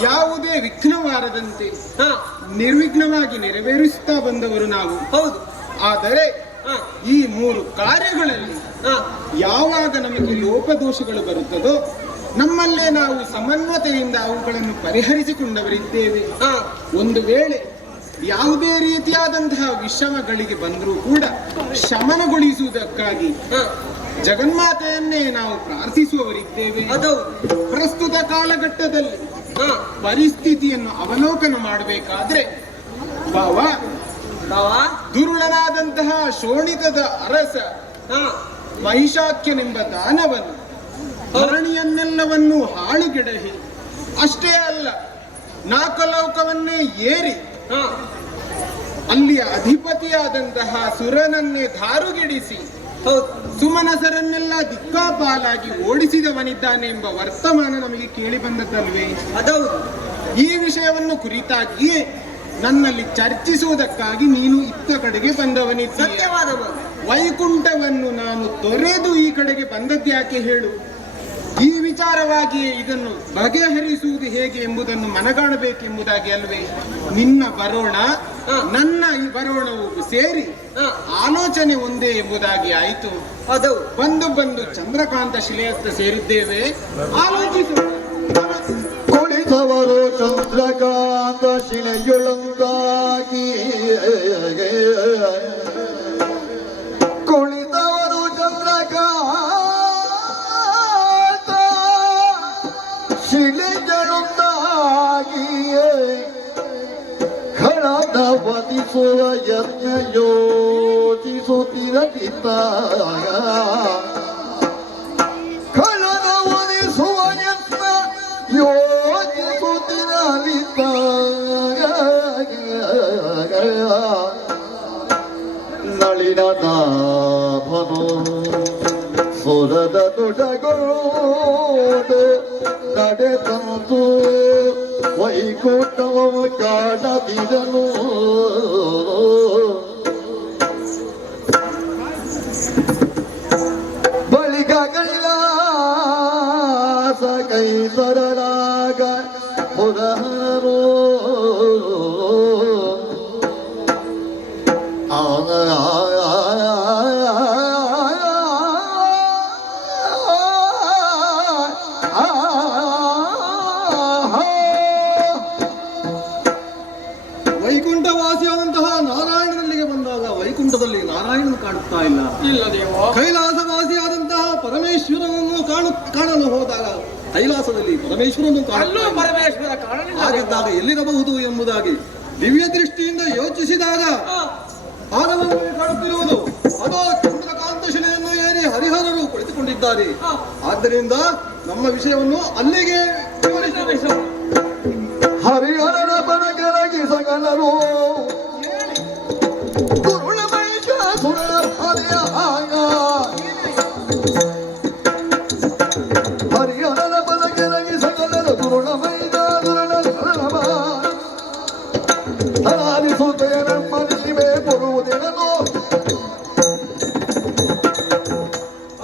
ಯಾವುದೇ ವಿಘ್ನವಾರದಂತೆ ನಿರ್ವಿಘ್ನವಾಗಿ ನೆರವೇರಿಸುತ್ತಾ ಬಂದವರು ನಾವು. ಹೌದು. ಆದರೆ ಈ ಮೂರು ಕಾರ್ಯಗಳಲ್ಲಿ ಯಾವಾಗ ನಮಗೆ ಲೋಪದೋಷಗಳು ಬರುತ್ತದೋ ನಮ್ಮಲ್ಲೇ ನಾವು ಸಮನ್ವತೆಯಿಂದ ಅವುಗಳನ್ನು ಪರಿಹರಿಸಿಕೊಂಡವರಿದ್ದೇವೆ. ಒಂದು ವೇಳೆ ಯಾವುದೇ ರೀತಿಯಾದಂತಹ ವಿಷಮಗಳಿಗೆ ಬಂದರೂ ಕೂಡ ಶಮನಗೊಳಿಸುವುದಕ್ಕಾಗಿ ಜಗನ್ಮಾತೆಯನ್ನೇ ನಾವು ಪ್ರಾರ್ಥಿಸುವವರಿದ್ದೇವೆ. ಪ್ರಸ್ತುತ ಕಾಲಘಟ್ಟದಲ್ಲಿ ಪರಿಸ್ಥಿತಿಯನ್ನು ಅವಲೋಕನ ಮಾಡಬೇಕಾದ್ರೆ ಬಾವಾ, ದುರುಳನಾದಂತಹ ಶೋಣಿತದ ಅರಸ ಮಹಿಷಾಖ್ಯನೆಂಬ ದಾನವನು ಧರಣಿಯನ್ನೆಲ್ಲವನ್ನೂ ಹಾಳುಗೆಡಹಿ, ಅಷ್ಟೇ ಅಲ್ಲ ನಾಕಲೋಕವನ್ನೇ ಏರಿ ಅಲ್ಲಿಯ ಅಧಿಪತಿಯಾದಂತಹ ಸುರನನ್ನೇ ಧಾರುಗಿಡಿಸಿ ಸುಮನಸರನ್ನೆಲ್ಲ ದಿಕ್ಕಾಪಾಲಾಗಿ ಓಡಿಸಿದವನಿದ್ದಾನೆ ಎಂಬ ವರ್ತಮಾನ ನಮಗೆ ಕೇಳಿ ಬಂದದ್ದಲ್ವೇ? ಈ ವಿಷಯವನ್ನು ಕುರಿತಾಗಿಯೇ ನನ್ನಲ್ಲಿ ಚರ್ಚಿಸುವುದಕ್ಕಾಗಿ ನೀನು ಇತ್ತ ಕಡೆಗೆ ಬಂದವನಿದ್ದ. ವೈಕುಂಠವನ್ನು ನಾನು ತೊರೆದು ಈ ಕಡೆಗೆ ಬಂದದ್ಯಾಕೆ ಹೇಳು? ಈ ವಿಚಾರವಾಗಿಯೇ ಇದನ್ನು ಬಗೆಹರಿಸುವುದು ಹೇಗೆ ಎಂಬುದನ್ನು ಮನಗಾಣಬೇಕೆಂಬುದಾಗಿ ಅಲ್ವೇ ನಿನ್ನ ಬರೋಣ ನನ್ನ ಈ ಬರೋಣವು ಸೇರಿ ಆಲೋಚನೆ ಒಂದೇ ಎಂಬುದಾಗಿ ಆಯಿತು. ಬಂದು ಬಂದು ಚಂದ್ರಕಾಂತ ಶಿಲೆಯತ್ತ ಸೇರಿದ್ದೇವೆ. ಆಲೋಚಿಸು. ಕುಳಿತವರು ಚಂದ್ರಕಾಂತ ಶಿಲೆಯೊಳಗಾಗಿ, ಕುಳಿತವರು ಚಂದ್ರಕಾಂತ ಶಿಲೆಯೊಳಗಾಗಿ ಖಳದ ವಧಿಸುವ ಯಜ್ಞ ಯೋಚಿಸುತ್ತಿರಲಿದ್ದಾಗ, ಖಳದ ವಧಿಸುವ ಯಜ್ಞ ನಳಿನಾಭನು ಸುರದ ತುಡಗೋಡು ನಡೆದಂತು ವೈಕುಂಠವು ಕಾಣದಿರನು. ಬಳಿಕ ಕೈಲಾಸ ಕೈಸರರಾಗ ಪುರಹರು ವೈಕುಂಠವಾಸಿಯಾದಂತಹ ನಾರಾಯಣನಲ್ಲಿಗೆ ಬಂದಾಗ ವೈಕುಂಠದಲ್ಲಿ ನಾರಾಯಣನು ಕಾಣುತ್ತಾ ಇಲ್ಲ. ಕೈಲಾಸವಾಸಿಯಾದಂತಹ ಪರಮೇಶ್ವರನನ್ನು ಕಾಣಲು ಹೋದಾಗ ಕೈಲಾಸದಲ್ಲಿ ಪರಮೇಶ್ವರನು ಹಾಗಿದ್ದಾಗ ಎಲ್ಲಿರಬಹುದು ಎಂಬುದಾಗಿ ದಿವ್ಯ ದೃಷ್ಟಿಯಿಂದ ಯೋಚಿಸಿದಾಗ ಆನಂದ ಕಾಣುತ್ತಿರುವುದು ಅದೋ ಚಂದ್ರಕಾಂತ ಶಿಲೆಯನ್ನು ಏರಿ ಹರಿಹರರು ಕುಳಿತುಕೊಂಡಿದ್ದಾರೆ. ಆದ್ದರಿಂದ ನಮ್ಮ ವಿಷಯವನ್ನು ಅಲ್ಲಿಗೆ ಹರಿಹರನ ಬನಗರಗಿ ಸಗಲರು ಗುರುಳ ಮಹಿಷಾಸುರ ಹರಿಯ ಹರಿಹರನ ಬನಗರಗಿ ಸಗಲರು ಗುರುಳ ಮಹಿಷಾಸುರನ ಧನಾದಿಸುತ್ತೆಯ ನಮ್ಮ ಶಿವೆ ಕೊಡುವುದೇನೋ.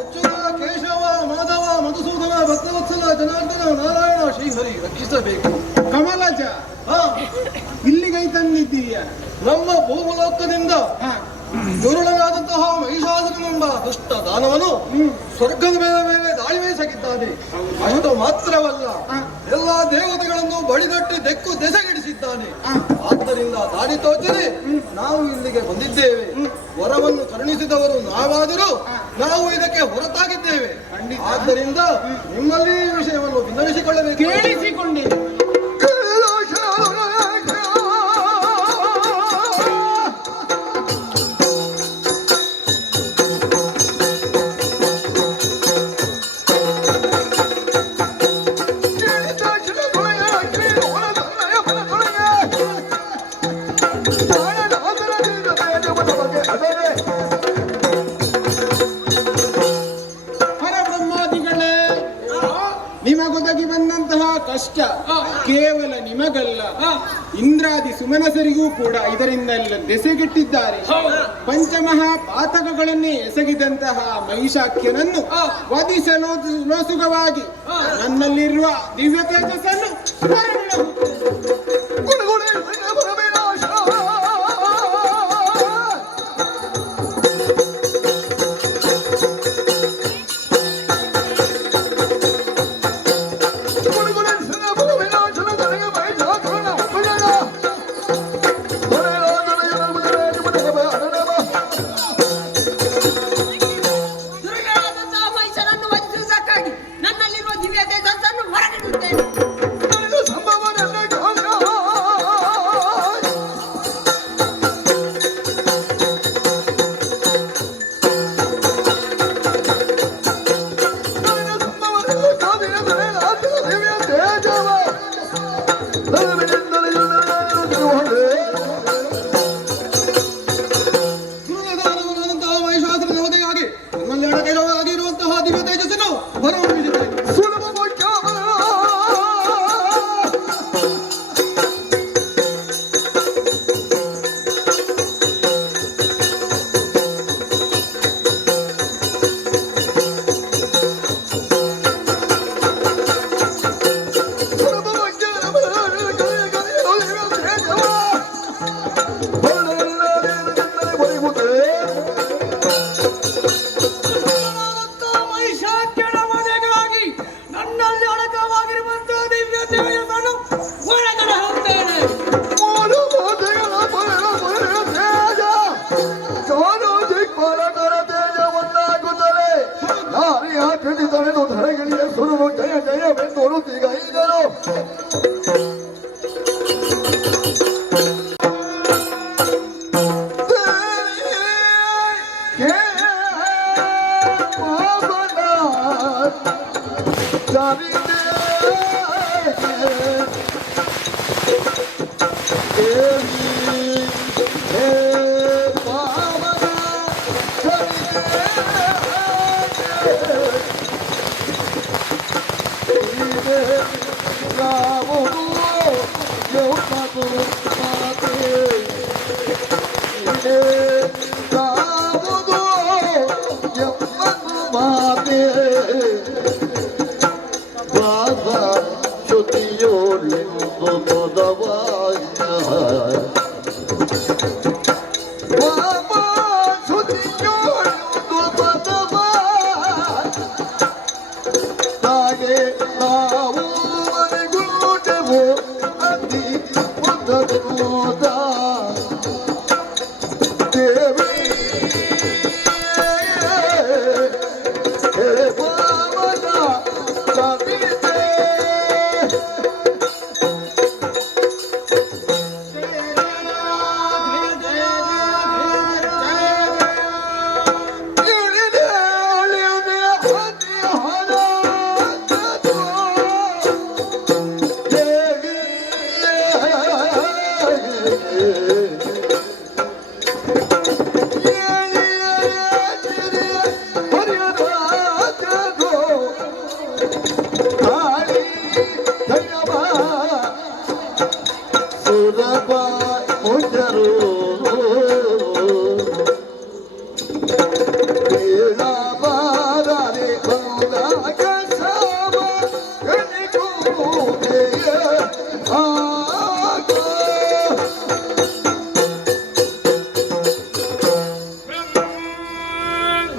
ಅಚ್ಯುತ ಕೇಶವ ಮಾಧವ ಮಧುಸೂದನ ಭಕ್ತವತ್ಸಲ ಜನಾರ್ದನ ನಾರಾಯಣ ಶ್ರೀಹರಿ ರಕ್ಷಿಸಬೇಕು. ಕಮಲಜ, ಇಲ್ಲಿಗೈ ತಂದಿದ್ದೀಯ? ನಮ್ಮ ಭೂಮಲೋಕದಿಂದ ದುರುಳನಾದಂತಹ ಮಹಿಷಾಸುರನೆಂಬ ದುಷ್ಟ ದಾನವನು ಸ್ವರ್ಗದ ಮೇಲೆ ದಾಳಿ ಬೇಸಗಿದ್ದಾನೆ. ಅಷ್ಟು ಮಾತ್ರವಲ್ಲ, ಎಲ್ಲಾ ದೇವತೆಗಳನ್ನು ಬಡಿದಟ್ಟಿ ದೆಕ್ಕು ದೆಸಗಿಡಿಸಿದ್ದಾನೆ. ಆದ್ದರಿಂದ ದಾರಿ ತೋಚದೆ ನಾವು ಇಲ್ಲಿಗೆ ಬಂದಿದ್ದೇವೆ. ವರವನ್ನು ಕರುಣಿಸಿದವರು ನಾವಾದರೂ ನಾವು ಇದಕ್ಕೆ ಹೊರತಾಗಿದ್ದೇವೆ. ಆದ್ದರಿಂದ ನಿಮ್ಮಲ್ಲಿ ಈ ವಿಷಯವನ್ನು ವಿನ್ನವಿಸಿಕೊಳ್ಳಬೇಕು. ಕೇಳಿಸಿಕೊಂಡಿದೆ. ಕೇವಲ ನಿಮಗಲ್ಲ, ಇಂದ್ರಾದಿ ಸುಮನಸರಿಗೂ ಕೂಡ ಇದರಿಂದೆಲ್ಲ ದೆಸೆಗೆಟ್ಟಿದ್ದಾರೆ. ಪಂಚಮಹಾಪಾತಕಗಳನ್ನೇ ಎಸಗಿದಂತಹ ಮಹಿಷಾಖ್ಯನನ್ನು ವಧಿಸಲು ಲೋಸುಗವಾಗಿ ನನ್ನಲ್ಲಿರುವ ದಿವ್ಯ ತೇಜಸ್ಸನ್ನು ಹೊರಬಿಡಬಹುದು. ಗುಣಗುಣಿ ಪರಮೇನಾಶ ದುರ್ಗಾದಂತಹ ಮಹಿಷರನ್ನು ವಧಿಸುವುದಕ್ಕಾಗಿ ನನ್ನಲ್ಲಿರುವ ದಿವ್ಯ ತೇಜಸ್ಸನ್ನು ಹೊರಗಿಡುತ್ತೇನೆ. ಸುರದಾನವನಾದಂತಹ ಮಹಿಷಾಸುರನ ವಧೆಗಾಗಿ ನನ್ನಲ್ಲಿ ಅಡಗಿರುವಂತಹ ದಿವ್ಯ ತೇಜಸ್ಸನ್ನು ಹೊರಹೊಮ್ಮಿಸಿದ್ದೇನೆ. ಮಹಿಷಾಖ್ಯನ ವಧೆಗಾಗಿ ನನ್ನಲ್ಲಿ ಅಡಕವಾಗಿರುವಂತಹ ದಿವ್ಯ ತೇಜಸ್ಸನ್ನು ಹೊರಗಡೆ ಹೋಗ್ತೇನೆ. ತಳೆದು ಧರೆಗಳಿಗೆ ಸುರುವು ಜಯ ಜಯವೆಂದು ತಿಗೈದರು.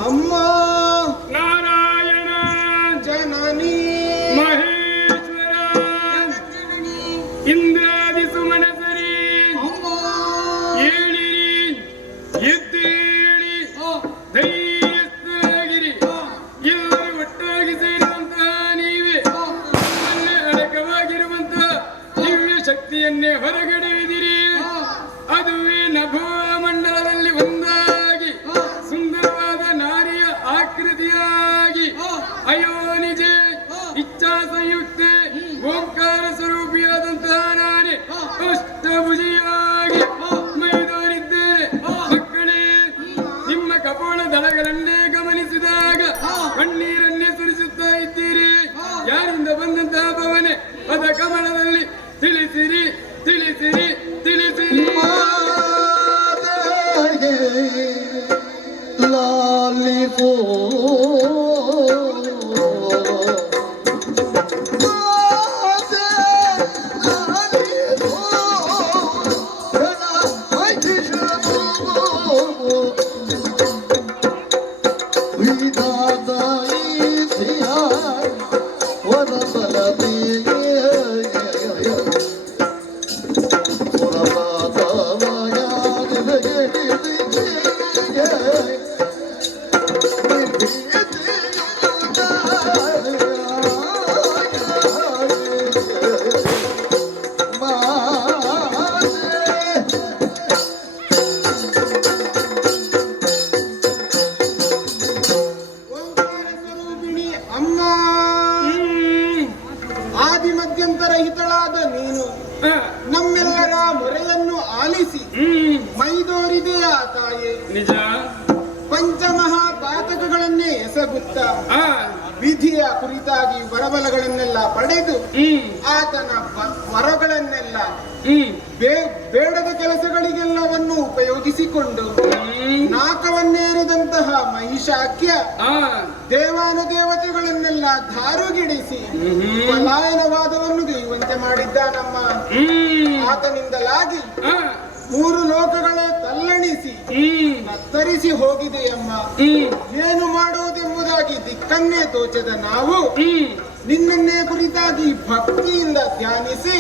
ಅಮ್ಮ ನಾರಾಯಣ ಜನನಿ ಮಹೇಶ್ವರ ಇಂದ್ರಾದಿ ಸುಮನಸರಿ ಏಳಿರಿ ಎದ್ದೇಳಿ ಧೈರ್ಯಸ್ಥರಾಗಿರಿ. ಎಲ್ಲರೂ ಒಟ್ಟಾಗಿ ಸೇರುವಂತಹ ನೀವೇ ನಮ್ಮಲ್ಲೇ ಅಡಕವಾಗಿರುವಂತಹ ದಿವ್ಯ ಶಕ್ತಿಯನ್ನೇ ಹೊರಗಡೆಯುವಿದಿರಿ. ಅದುವೇ ನಭೋ ಮಂಡಲದಲ್ಲಿ ಒಂದಾಗಿ ಸುಂದರವಾದ ನಾರಿಯ ಆಕೃತಿಯಾಗಿ ಅಯೋನಿಜೆ ಇಚ್ಛಾ ಸಂಯುಕ್ತೆ ಓಂಕಾರ ಸ್ವರೂಪಿಯಾದಂತಹ ನಾರಿ ಅಷ್ಟಭುಜಿಯಾಗಿ ಮೈದೋರಿದ್ದೇನೆ. ಮಕ್ಕಳೇ, ನಿಮ್ಮ ಕಪೋಳ ದಳಗಳನ್ನೇ ಗಮನಿಸಿದಾಗ ಕಣ್ಣೀರನ್ನೇ ಸುರಿಸುತ್ತಾ ಇದ್ದೀರಿ. ಯಾರಿಂದ ಬಂದಂತಹ ಭಾವನೆ ಪದ ಕಮಲದಲ್ಲಿ ತಿಳಿಸಿರಿ ತಿಳಿಸಿರಿ ತಿಳಿಸಿರಿ ಮಾತೆಗೆ ಲಾಲಿಪೋ ಅಮ್ಮ ಆದಿ ಮಧ್ಯಂತರ ಹಿತಳಾದ ನೀನು ನಮ್ಮೆಲ್ಲರ ಮೊರೆಯನ್ನು ಆಲಿಸಿ ಮೈದೋರಿದೆಯ ತಾಯೇ ನಿಜ ಪಂಚಮಹಾಪಾತಕಗಳನ್ನೇ ಎಸಗುತ್ತ ವಿಧಿಯ ಕುರಿತಾಗಿ ವರಬಲಗಳನ್ನೆಲ್ಲ ಪಡೆದು ಆತನ ವರಗಳನ್ನೆಲ್ಲ ಬೇಡದ ಕೆಲಸಗಳಿಗೆಲ್ಲವನ್ನು ಉಪಯೋಗಿಸಿಕೊಂಡು ನಾಕವನ್ನೇರಿದಂತಹ ಮಹಿಷಾಖ್ಯ ದೇವಾನುದೇವತೆಗಳನ್ನೆಲ್ಲ ಧಾರುಗಿಡಿಸಿ ಪಲಾಯನವಾದವನ್ನು ಗೈಯುವಂತೆ ಮಾಡಿದ್ದಾನಮ್ಮ. ಆತನಿಂದಲಾಗಿ 3 ಲೋಕಗಳೇ ತಲ್ಲಣಿಸಿ ಕತ್ತರಿಸಿ ಹೋಗಿದೆಯಮ್ಮ. ಏನು ಮಾಡುವುದೆಂಬುದಾಗಿ ದಿಕ್ಕನ್ನೇ ತೋಚದ ನಾವು ನಿನ್ನನ್ನೇ ಕುರಿತಾಗಿ ಭಕ್ತಿಯಿಂದ ಧ್ಯಾನಿಸಿ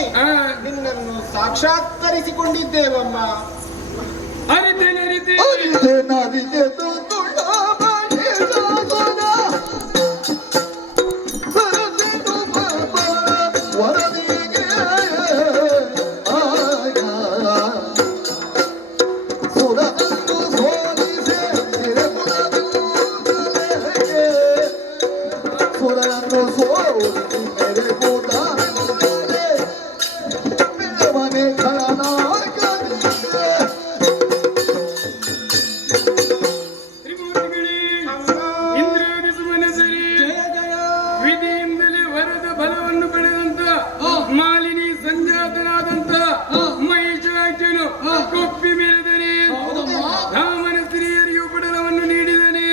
ನಿನ್ನನ್ನು ಸಾಕ್ಷಾತ್ಕರಿಸಿಕೊಂಡಿದ್ದೇವಮ್ಮ. ಅರಿತೇನೆ ವಿಧಿಯಿಂದಲೇ ವರದ ಬಲವನ್ನು ಪಡೆದಂತ ಮಾಲಿನಿ ಸಂಜಾತನಾದಂತ ಮಹಿಷಾಖ್ಯನು ಕೊಪ್ಪಿ ಮೇಲಿದನೆ. ರಾಮನ ಸ್ತ್ರೀಯರಿಗೆ ಉಪಡಲವನ್ನು ನೀಡಿದನೆ.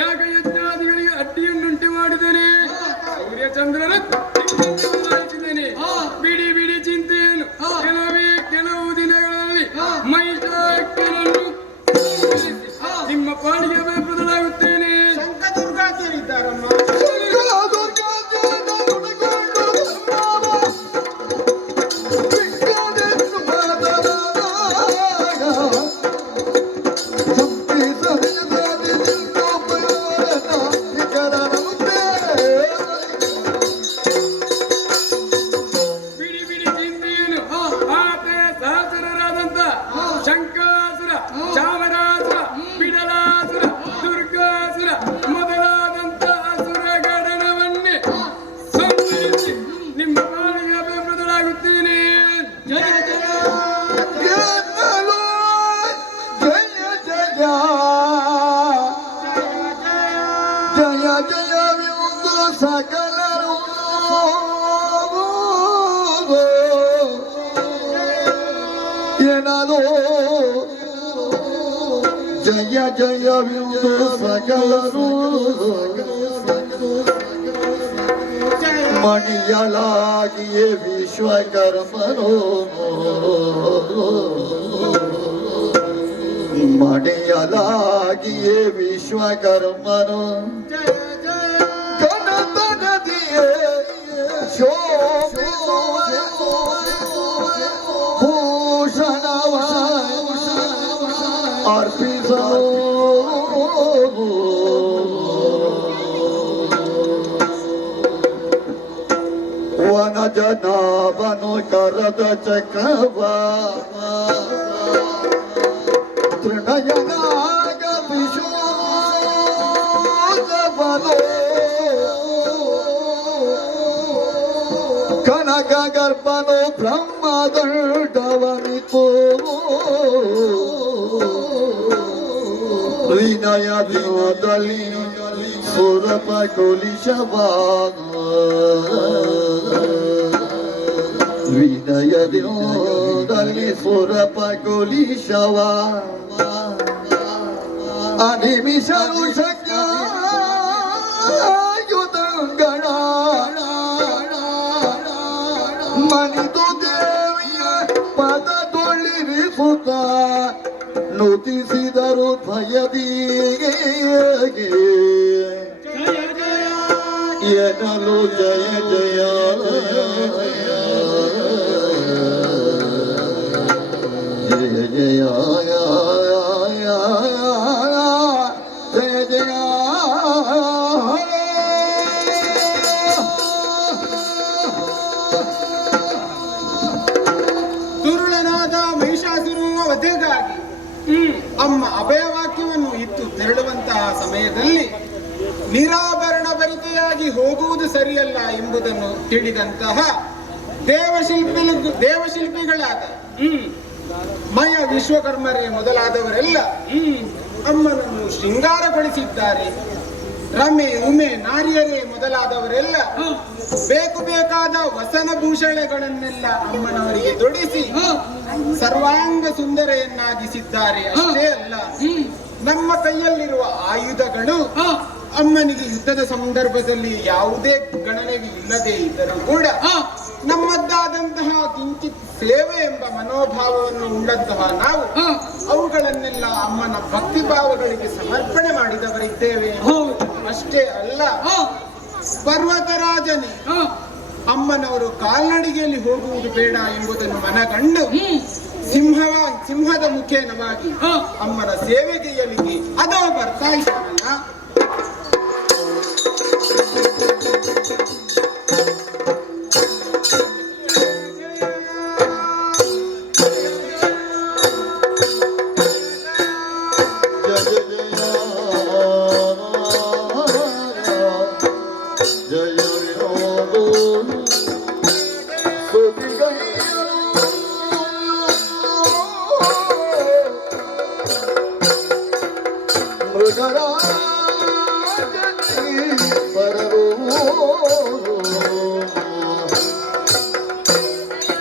ಯಾಗ ಯಜ್ಞಾದಿಗಳಿಗೆ ಅಡ್ಡಿಯನ್ನುಂಟು ಮಾಡಿದನೆ. ಸೂರ್ಯಚಂದ್ರನ ಬದಲಾಯಿಸಿದನೆ. ಬಿಡಿ ಬಿಡಿ ಚಿಂತೆಯನ್ನು ಕೆಲವು ದಿನಗಳಲ್ಲಿ ಮಹಿಷಾಖ್ಯನನ್ನು ನಿಮ್ಮ ಪಾಡಿಗೆ ಬದಲಾಗುತ್ತೇನೆ. ಶಂಕದುರ್ಗಾ ಸೇರಿದ್ದಾರಮ್ಮ. ಬಿಡಿ ಬಿಡಿ ಚಿಂತೆಯನ್ನು ಆತ ಸಹಚರರಾದಂತ ಶಂಕಾಸುರ, ಚಾಮರಾಸುರ, ಬಿಡಲಾಸುರ, ದುರ್ಗಾಸುರ ಮೊದಲಾದಂತ ಅಸುರ ಗಣನವನ್ನೇ ಸಂಹರಿಸಿ ನಿಮ್ಮ ಪಾಲಿಗೆ ಬದಲಾಗುತ್ತೇನೆ. ಜಯ ಜಯವಿಂದು ಸಕಲರು ಏನೋ ಜಯ ಜಯವಿಂದು ಸಕಲರು ಮಣಿಯಲಾಗಿಯೇ ವಿಶ್ವಕರ್ಮನು ಮಣಿಯಲಾಗಿಯೇ ವಿಶ್ವಕರ್ಮನು ಗಣಪನದಿಯೇ ಶೋಭಿಸುವ ಭೂಷಣವ ಅರ್ಪಿಸಲು ವನ ಜನಾಭನು ಕರದ ಚಕ್ರವ ತೃಣಯನಾಗ ವಿಶೋಧವನು ಕನಕ ಗರ್ಭನು ಬ್ರಹ್ಮದಂಡವನಿತು ವಿನಯ ದಿನದಲ್ಲಿ ಸುರಪ ಕುಲಿಶವಾದ ವಿನಯದಲ್ಲಿ ಸುರಪಗುಲಿಶವ ಅನಿಮಿಷರು ಶಕ್ಯುತಂಗಣ ಮನಿತು ದೇವಿಯ ಪದ ತೊಳ್ಳಿರಿಸುತ್ತ ನುತಿಸಿದರು ಭಯದೀಗೆ ಎನ್ನಲು ಜಯ ಜಯ ಜಯ ಜಯ ಜಯ ಜಯ ದುರುಳನಾದ ಮಹಿಷಾಸುರನ ವಧೆಗಾಗಿ ಅಮ್ಮ ಅಭಯವಾಕ್ಯವನ್ನು ಇತ್ತು ತೆರಳುವಂತಹ ಸಮಯದಲ್ಲಿ ನಿರಾಭರಣ ಭರಿತೆಯಾಗಿ ಹೋಗುವುದು ಸರಿಯಲ್ಲ ಎಂಬುದನ್ನು ತಿಳಿದಂತಹ ದೇವಶಿಲ್ಪಿಗಳಾದ ಮಯ ವಿಶ್ವಕರ್ಮರೇ ಮೊದಲಾದವರೆಲ್ಲ ಅಮ್ಮನನ್ನು ಶೃಂಗಾರಗೊಳಿಸಿದ್ದಾರೆ. ರಮೆ ಉಮೆ ನಾರಿಯರೇ ಮೊದಲಾದವರೆಲ್ಲ ಬೇಕಾದ ವಸನಭೂಷಣಗಳನ್ನೆಲ್ಲ ಅಮ್ಮನವರಿಗೆ ತೊಡಿಸಿ ಸರ್ವಾಂಗ ಸುಂದರೆಯನ್ನಾಗಿಸಿದ್ದಾರೆ. ಅಷ್ಟೇ ಅಲ್ಲ, ನಮ್ಮ ಕೈಯಲ್ಲಿರುವ ಆಯುಧಗಳು ಅಮ್ಮನಿಗೆ ಯುದ್ಧದ ಸಂದರ್ಭದಲ್ಲಿ ಯಾವುದೇ ಗಣನೆಗೆ ಇಲ್ಲದೆ ಇದ್ದರೂ ಕೂಡ ನಮ್ಮದ್ದಾದಂತಹ ಕಿಂಚಿತ್ ಸೇವೆ ಎಂಬ ಮನೋಭಾವವನ್ನು ಉಳ್ಳಂತಹ ನಾವು ಅವುಗಳನ್ನೆಲ್ಲ ಅಮ್ಮನ ಭಕ್ತಿ ಭಾವಗಳಿಗೆ ಸಮರ್ಪಣೆ ಮಾಡಿದವರಿದ್ದೇವೆ. ಅಷ್ಟೇ ಅಲ್ಲ, ಪರ್ವತರಾಜನೇ ಅಮ್ಮನವರು ಕಾಲ್ನಡಿಗೆಯಲ್ಲಿ ಹೋಗುವುದು ಬೇಡ ಎಂಬುದನ್ನು ಮನಗಂಡು ಸಿಂಹದ ಮುಖೇನವಾಗಿ ಅಮ್ಮನ ಸೇವೆಗೆಯಲಿಗೆ ಅದೋ ಬರ್ತಾ ಇದ್ದಾನಲ್ಲ.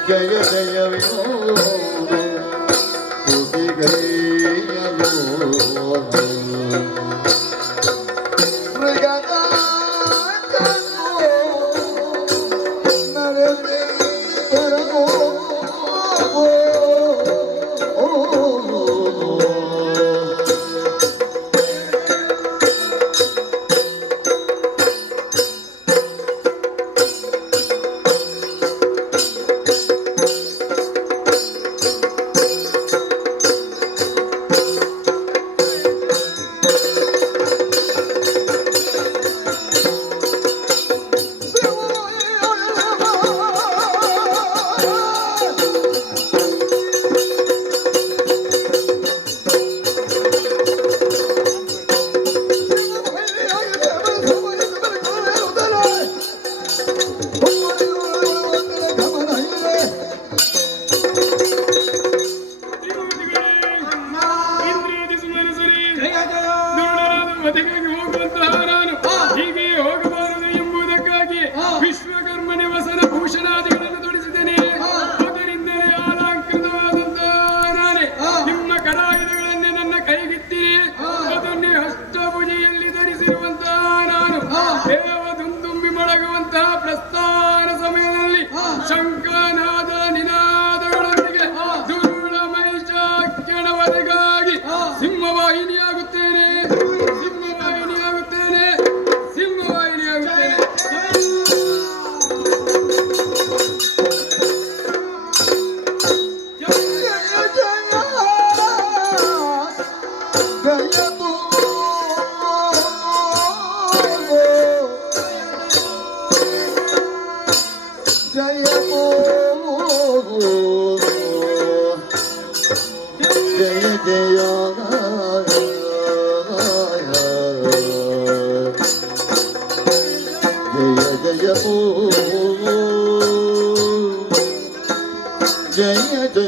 ಜಯ ಜಯ ವಿನೋದ ಮೃಗದ ನರದೇ ಬರನೋ ವಧೆಗಾಗಿ ಹೋಗುವಂತಹ ನಾನು ಹೀಗೆ ಹೋಗಬಾರದು ಎಂಬುದಕ್ಕಾಗಿ ವಿಶ್ವಕರ್ಮನೆ ವಸನ ಭೂಷಣಾದಿಗಳನ್ನು ತೊಡಿಸಿದ್ದೇನೆ. ಅದರಿಂದಲೇ ಅಲಂಕೃತವಾದಂತಹ ನಾನೇ ನಿಮ್ಮ ಕರಾಯುಧಗಳನ್ನೇ ನನ್ನ ಕೈಗಿತ್ತೀನಿ. ಅದನ್ನೇ ಅಷ್ಟಭುಜಿಯಲ್ಲಿ ಧರಿಸಿರುವಂತಹ ನಾನು ದೇವದುಂದುಂಬಿ ಮೊಳಗುವಂತಹ ಪ್ರಸ್ಥಾನ ಸಮಯದಲ್ಲಿ ಶಂಕನಾದ ನಿನಾದಗಳೊಂದಿಗೆ ದುರುಳ ಮಹಿಷಾಖ್ಯನ ವಧೆಗಾಗಿ ಸಿಂಹವಾಹಿನಿಯಾಗುತ್ತೇನೆ. जय जय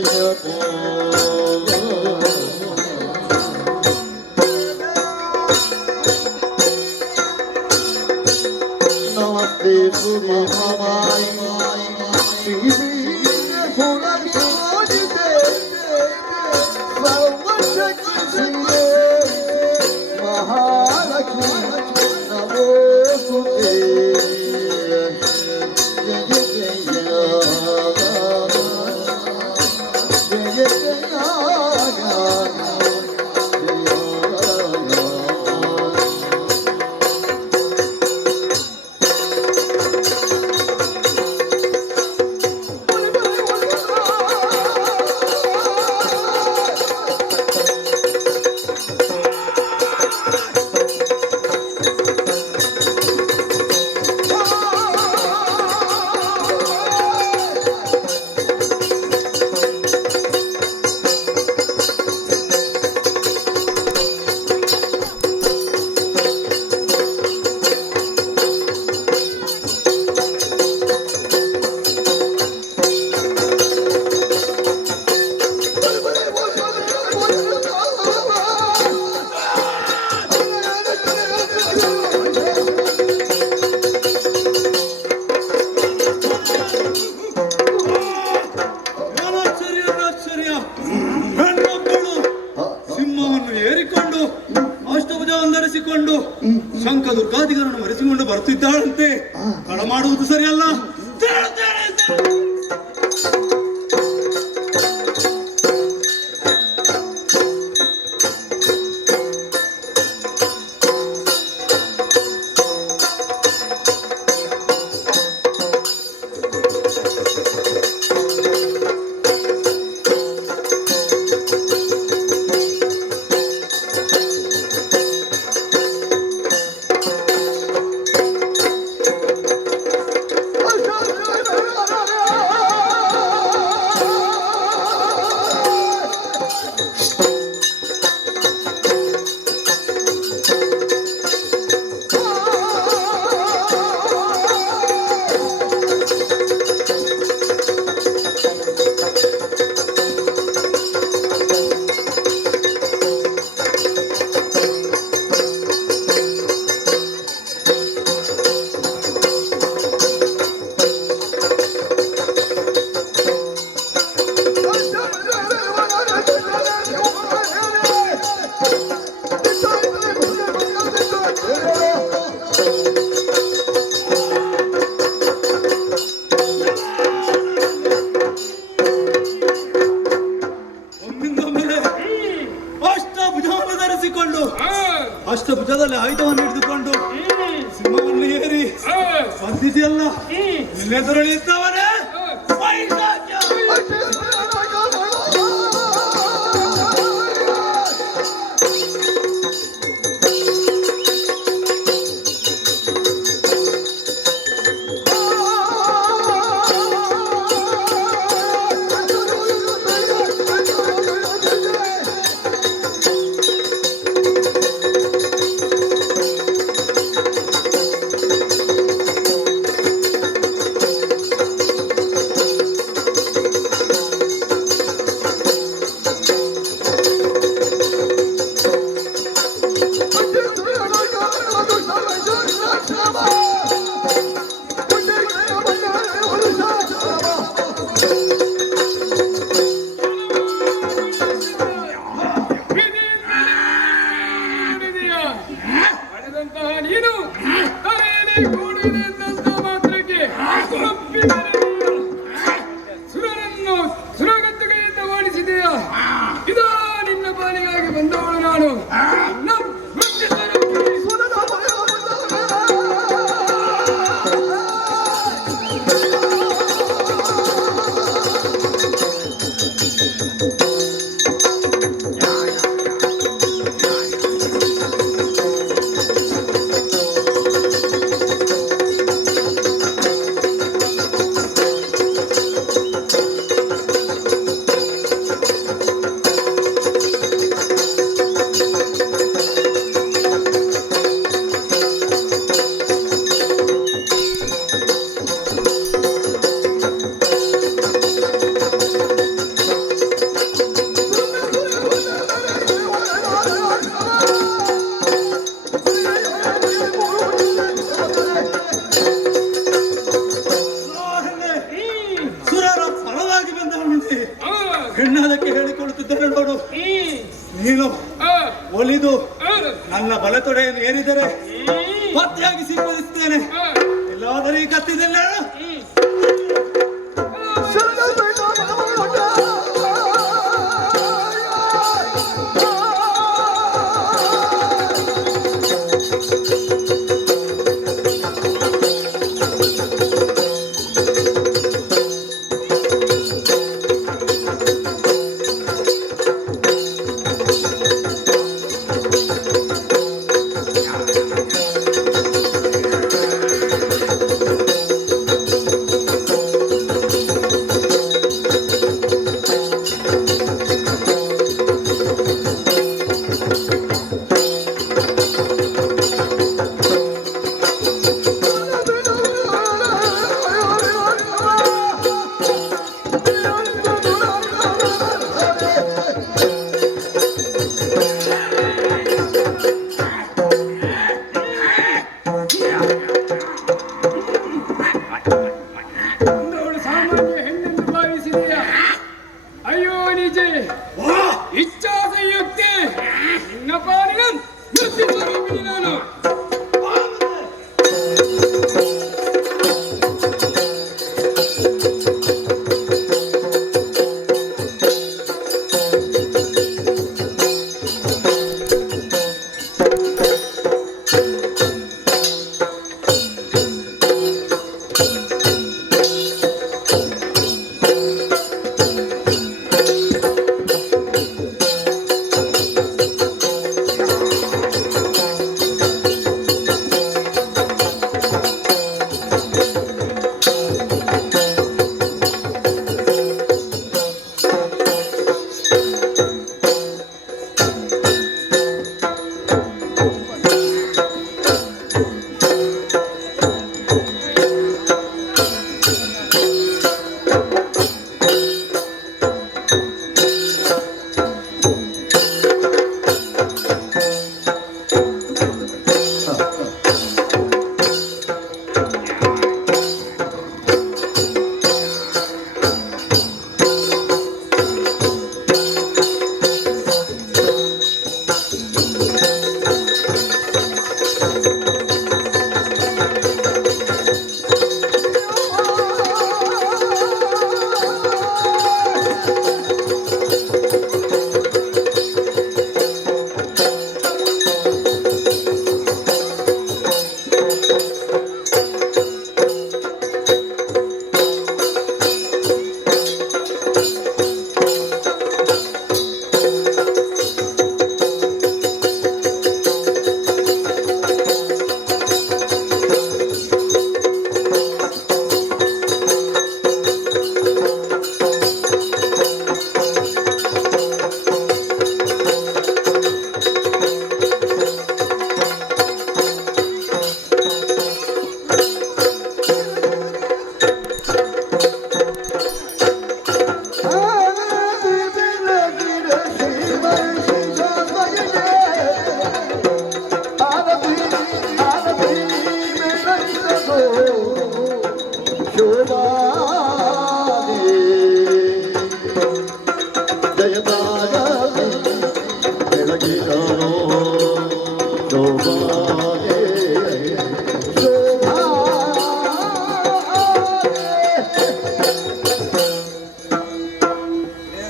नमस्ते सुमहामाई ಶಂಕ ದುರ್ಗಾದಿಗಳನ್ನು ಮರೆಸಿಕೊಂಡು ಬರುತ್ತಿದ್ದಾಳಂತೆ. ಕಳ ಮಾಡುವುದು ಸರಿಯಲ್ಲ. ಅಷ್ಟಭುಜದಲ್ಲಿ ಆಯುಧವನ್ನು ಹಿಡಿದುಕೊಂಡು ಸಿಂಹವನ್ನು ಏರಿ ಬಂದಿದೆಯಲ್ಲ, ನಿನ್ನೆದುರಳಿಯುತ್ತವನೇ ನೀನು ಮಾತ್ರಕ್ಕೆ ಸುರನನ್ನು ಸುರಗದ್ದುಗೆಯಿಂದ ಓಡಿಸಿದೆಯ. ಇದಾ ನಿನ್ನ ಪಾಲಿಗಾಗಿ ಬಂದವಳು ನಾನು. ಹೆಣ್ಣದಕ್ಕೆ ಹೇಳಿಕೊಳ್ಳುತ್ತಿದ್ದಾರೆ ನೋಡು. ನೀನು ಒಲಿದು ನನ್ನ ಬಲತೊಡೆಯನ್ನು ಏರಿದರೆ ಪತ್ತೆಯಾಗಿ ಸಿಂಪಡಿಸುತ್ತೇನೆ. ಎಲ್ಲಾದರೂ ಈ ಕತ್ತಿದೆಲ್ಲ ಇಚ್ಛಾ ಸಂಯುಕ್ತಿ ನಿನ್ನ ಪಾಲಿನ ಮೃತ್ಯು ಸ್ವರೂಪಿಣಿ ನಾನು.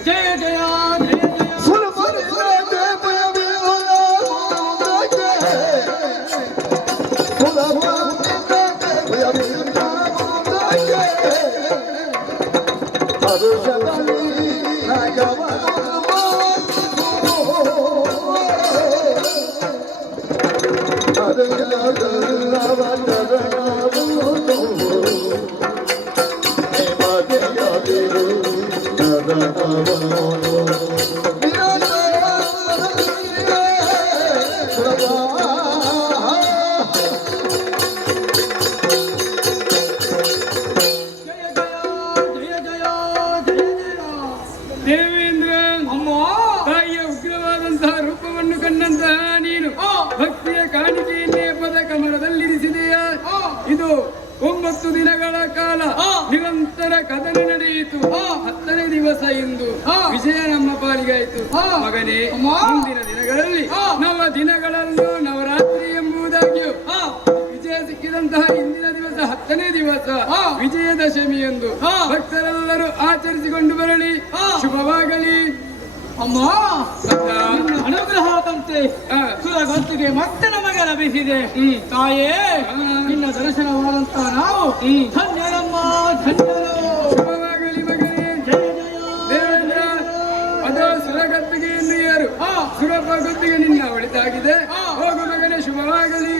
ಜಯ ಜಯ ಜಯ ಜಯ ದೇವೇಂದ್ರ ತಾಯಿಯ ಉಗ್ರವಾದಂತಹ ರೂಪವನ್ನು ಕಂಡಂತಹ ನೀನು ಭಕ್ತಿಯ ಕಾಣಿಕೆಯನ್ನೇ ಪದ ಕಮಲದಲ್ಲಿರಿಸಿದೆಯ. ಇದು 9 ದಿನಗಳ ಕಾಲ ನಿರಂತರ ಕದನ ನಡೆಯಿತು. 10ನೇ ದಿವಸ ಇಂದು ವಿಜಯ ನಮ್ಮ ಪಾಲಿಗಾಯಿತು. ಮಗನೇ, ಮುಂದಿನ ದಿನಗಳಲ್ಲಿ ನವ ದಿನಗಳಲ್ಲೂ ನವರಾತ್ರಿ ಎಂಬುದಾಗಿಯೂ ವಿಜಯ ಸಿಕ್ಕಿದಂತಹ ಇಂದಿನ ದಿವಸ 10ನೇ ದಿವಸ ವಿಜಯದಶಮಿ ಎಂದು ಭಕ್ತರೆಲ್ಲರೂ ಆಚರಿಸಿಕೊಂಡು ಬರಲಿ. ಶುಭವಾಗಲಿ. ಅಮ್ಮ, ನಿನ್ನ ಅನುಗ್ರಹದಂತೆ ಸುರಗತ್ತಿಗೆ ಮತ್ತೆ ನಮಗೆ ಲಭಿಸಿದೆ. ತಾಯೇ, ನಿನ್ನ ದರ್ಶನವಾದಂತ ನಾವು ಧನ್ಯರಮ್ಮ, ಧನ್ಯರು. ಶುಭವಾಗಲಿ ಮಗನೇ. ದೇವೇಂದ್ರ, ಅದು ಸುರಗತ್ತಿಗೆ ಎಂದು ಯಾರು ಸುರಪ ಗುತ್ತಿಗೆ ನಿನ್ನ ಒಳಿತಾಗಿದೆ. ಹೋಗು ಮಗನೇ, ಶುಭವಾಗಲಿ.